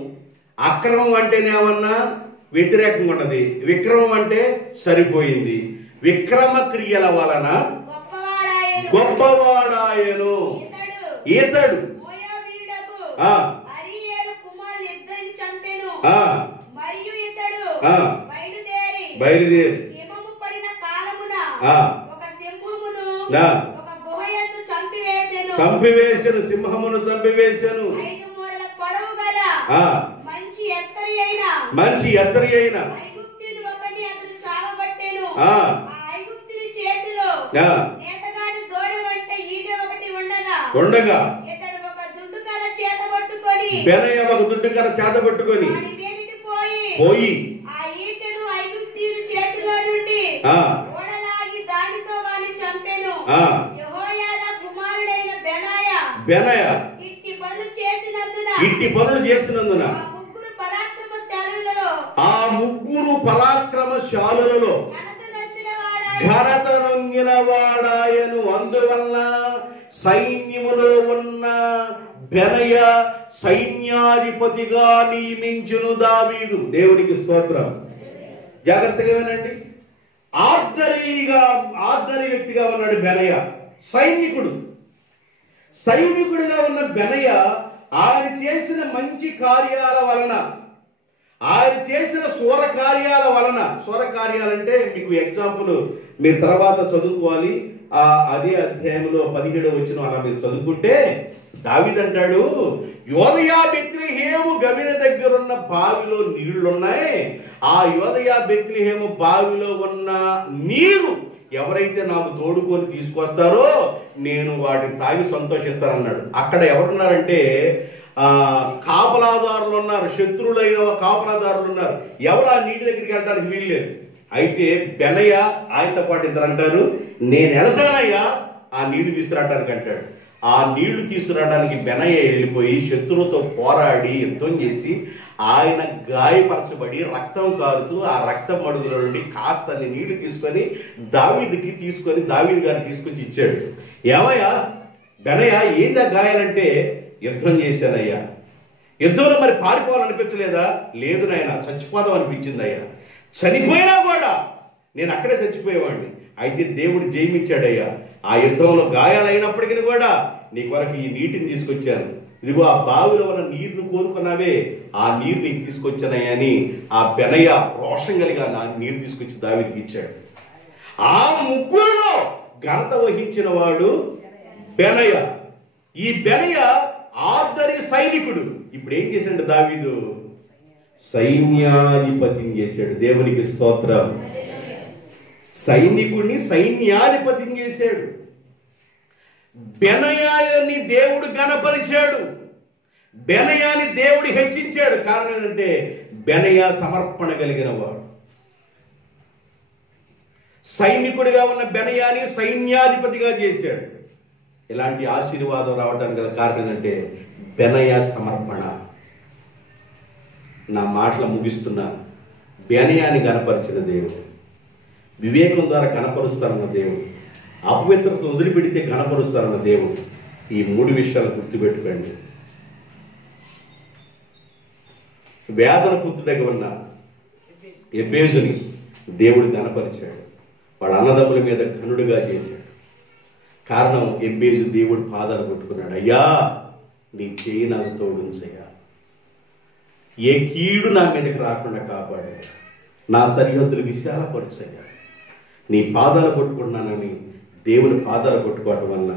అక్రమం అంటేనేమన్నా వ్యతిరేకంగా ఉన్నది, విక్రమం అంటే సరిపోయింది. విక్రమ క్రియల వలన గొప్పవాడాయను ఈతడు. బయలుదేరి చంపివేసెను, సింహమును చంపివేసెను. మంచి ఎత్తరి అయిన ఉండగా బెనయ ఒక దుడ్డుకర చేత పట్టుకొని పోయి బెనయ ఇట్టి పనులు చేసినందున ఆ ముగ్గురు పరాక్రమశాలులలో ఘనత నొంగిన వాడాయను. అందువల్ల సైన్యములో ఉన్న బెనయ సైన్యాధిపతిగా నియమించును దావీదు. దేవునికి స్తోత్రం. జాగ్రత్తగా వినండి. ఆర్డినరీ వ్యక్తిగా ఉన్నాడు బెనయ. సైనికుడిగా ఉన్న బెనయ ఆయన చేసిన మంచి కార్యాల వలన, ఆయన చేసిన శూర కార్యాలంటే మీకు ఎగ్జాంపుల్ మీరు తర్వాత చదువుకోవాలి. అదే అధ్యాయంలో 17వ వచనం అలా మీరు చదువుకుంటే దావీదు అంటాడు, యోదయా బెత్లెహేము గవిన దగ్గరున్న బావిలో నీళ్లున్నాయి. ఆ యోదయా బెత్లెహేము బావిలో ఉన్న నీరు ఎవరైతే నాకు తోడుకొని తీసుకొస్తారో నేను వాటిని తాగి సంతోషిస్తానన్నాడు. అక్కడ ఎవరున్నారంటే కాపలాదారులు ఉన్నారు, శత్రువులైన కాపలాదారులు ఉన్నారు. ఎవరు ఆ నీటి దగ్గరికి వెళ్ళడానికి వీల్లేదు. అయితే బెనయ ఆయనతో పాటు ఇద్దరు అంటారు, నేను వెళతానయ్యా ఆ నీళ్లు తీసుకురావడానికి అంటాడు. ఆ నీళ్లు తీసుకురావడానికి బెనయ వెళ్ళిపోయి శత్రువుతో పోరాడి యుద్ధం చేసి ఆయన గాయపరచబడి రక్తం కారుతూ ఆ రక్తం మడుగుల నుండి కాస్త నీళ్లు తీసుకొని దావీదు గారిని తీసుకొచ్చి ఇచ్చాడు. ఏమయ్యా బెనయ ఏందా గాయాలంటే, యుద్ధం చేశానయ్యా. యుద్ధంలో మరి పారిపోవాలనిపించలేదా? లేదు నాయన, చచ్చిపోదాం అనిపించింది అయ్యా. చనిపోయినా కూడా నేను అక్కడే చచ్చిపోయేవాడిని. అయితే దేవుడు జయమిచ్చాడయ్యా. ఆ యుద్ధంలో గాయాలైనప్పటికీ కూడా నీ కొరకు ఈ నీటిని తీసుకొచ్చాను. ఇదిగో ఆ బావిలో ఉన్న నీరును కోరుకున్నావే, ఆ నీరు నీకు తీసుకొచ్చానయ్యా అని ఆ బెనయ రోషం కలిగా నీరు తీసుకొచ్చి దావీదుకి ఇచ్చాడు. ఆ ముగ్గురులో ఘనత వహించిన వాడు బెనయ. ఈ బెనయ ఆర్డినరీ సైనికుడు. ఇప్పుడు ఏం చేశాడు దావీదు? సైన్యాధిపతిని చేశాడు. దేవునికి స్తోత్రం. సైనికుడిని సైన్యాధిపతిని చేశాడు. బెనయాని దేవుడు గణపరిచాడు, బెనయాని దేవుడు హెచ్చించాడు. కారణం ఏంటంటే బెనయ సమర్పణ కలిగిన వాడు. సైనికుడిగా ఉన్న బెనయాని సైన్యాధిపతిగా చేశాడు. ఇలాంటి ఆశీర్వాదం రావడానికి గల కారణం ఏంటంటే బెనయ సమర్పణ. నా మాటలు ముగిస్తున్నాను. బెనయాని గణపరిచిన దేవుడు, వివేకం ద్వారా గణపరుస్తారన్న దేవుడు, అపవిత్రత వదిలిపెడితే గణపరుస్తారన్న దేవుడు. ఈ 3 విషయాలు గుర్తుపెట్టుకోండి. వేదన పుత్రుడిగా ఉన్న ఎబ్బేజుని దేవుడు గణపరిచాడు. వాళ్ళ అన్నదమ్ముల మీద ఘనుడుగా చేశాడు. కారణం ఎబ్బేజు దేవుడు పాదాలు కొట్టుకున్నాడు. అయ్యా నీ చేయి నాకు తోడుంచయ్యా, ఏ కీడు నా మీదకి రాకుండా కాపాడే, నా సరిహద్దులు విశాలపరచయ్యా, నీ పాదాలు కొట్టుకున్నానని దేవుని పాదాలు కొట్టుకోవటం వలన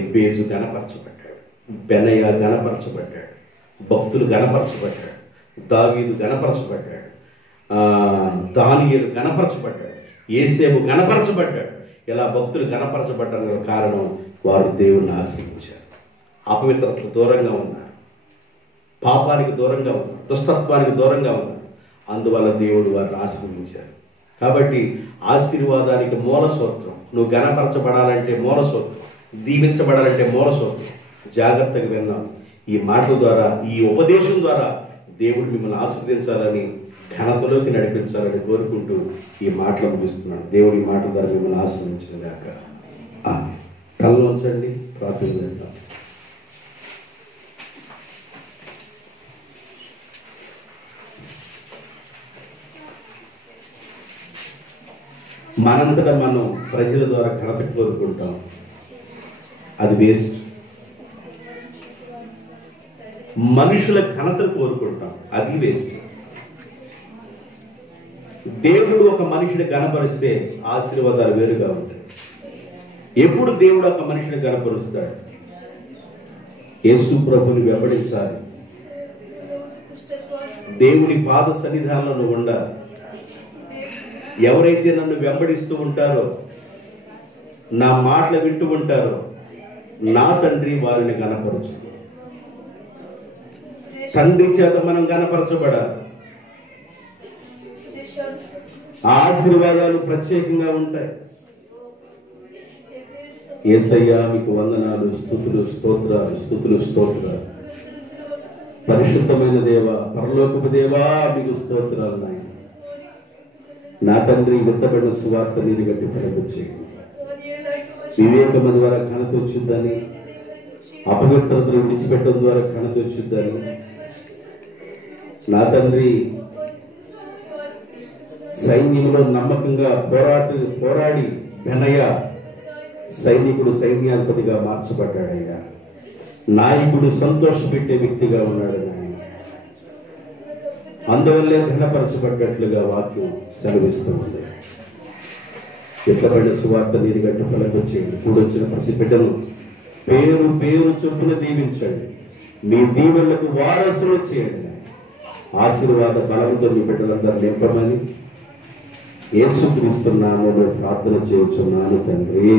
ఎబ్బేజు గణపరచబడ్డాడు, బెనయ గణపరచబడ్డాడు, భక్తులు గణపరచబడ్డాడు, దావీదు గణపరచబడ్డాడు, దానియేలు గణపరచబడ్డాడు, యేసేపు గణపరచబడ్డాడు. ఇలా భక్తులు గణపరచబడ్డానికి కారణం వారు దేవుణ్ణి ఆశ్రయించారు. అపవిత్రతకు దూరంగా ఉన్నారు, పాపానికి దూరంగా ఉన్నారు, దుష్టత్వానికి దూరంగా ఉన్నారు. అందువల్ల దేవుడు వారిని ఆశీర్వదించారు. కాబట్టి ఆశీర్వాదానికి మూల సూత్రం, నువ్వు ఘనపరచబడాలంటే మూల సూత్రం, దీవించబడాలంటే మూల సూత్రం. జాగ్రత్తగా విన్నాం. ఈ మాటల ద్వారా, ఈ ఉపదేశం ద్వారా దేవుడు మిమ్మల్ని ఆశీర్వదించాలని, ఘనతలోకి నడిపించాలని కోరుకుంటూ ఈ మాటలు ముగిస్తున్నాను. దేవుడి ఈ మాటల ద్వారా మిమ్మల్ని ఆశీర్వదించిన దాకా తలలో ఉంచండి, ప్రార్థన చేద్దాం. మనంతటా మనం ప్రజల ద్వారా ఘనత కోరుకుంటాం, అది వేస్ట్. మనుషుల ఘనతను కోరుకుంటాం, అది వేస్ట్. దేవుడు ఒక మనిషిని ఘనపరిస్తే ఆశీర్వాదాలు వేరుగా ఉంటాయి. ఎప్పుడు దేవుడు ఒక మనిషిని ఘనపరుస్తాడు? యేసు ప్రభుని వెంబడించాలి, దేవుని పాద సన్నిధానంలో ఉండాలి. ఎవరైతే నన్ను వెంబడిస్తూ ఉంటారో, నా మాటలు వింటూ ఉంటారో, నా తండ్రి వారిని ఘనపరచు. తండ్రి చేత మనం ఘనపరచబడాలి. ఆశీర్వాదాలు ప్రత్యేకంగా ఉంటాయి. యేసయ్యా మీకు వందనాలు, స్తుతులు స్తోత్రాలు, స్తుతులు స్తోత్రాలు. పరిశుద్ధమైన దేవ, పరలోకపు దేవా మీకు స్తోత్రాలు. నాయన నా తండ్రి, విత్తబడిన సువార్త నీరు గట్టి ఫలకొచ్చి వివేకము ద్వారా ఘనత వచ్చిద్దని, అపవిత్రతను విడిచిపెట్టడం ద్వారా ఘనత వచ్చిద్దని, నా తండ్రి సైన్యంలో నమ్మకంగా పోరాడి బెనయ సైనికుడు సైన్యాధిపతిగా మార్చబడ్డాడయ్యా. నాయకుడు సంతోషపెట్టే వ్యక్తిగా ఉన్నాడు నాయన. అందువల్లే ఘనపరచబడ్డట్లుగా వాక్యం సెలవిస్తూ ఉంది. ఎట్లబడిన సువార్త నీరుగట్టు ఫలకొచ్చేయండి. కూడొచ్చిన ప్రతి బిడ్డను పేరు పేరు చొప్పున దీవించండి. మీ దీవెనలకు వారసులు చేయండి. ఆశీర్వాద బలంతో మీ బిడ్డలందరూ నింపమని యేసుక్రీస్తు నామములో ప్రార్థన చేయుచున్నాను తండ్రి.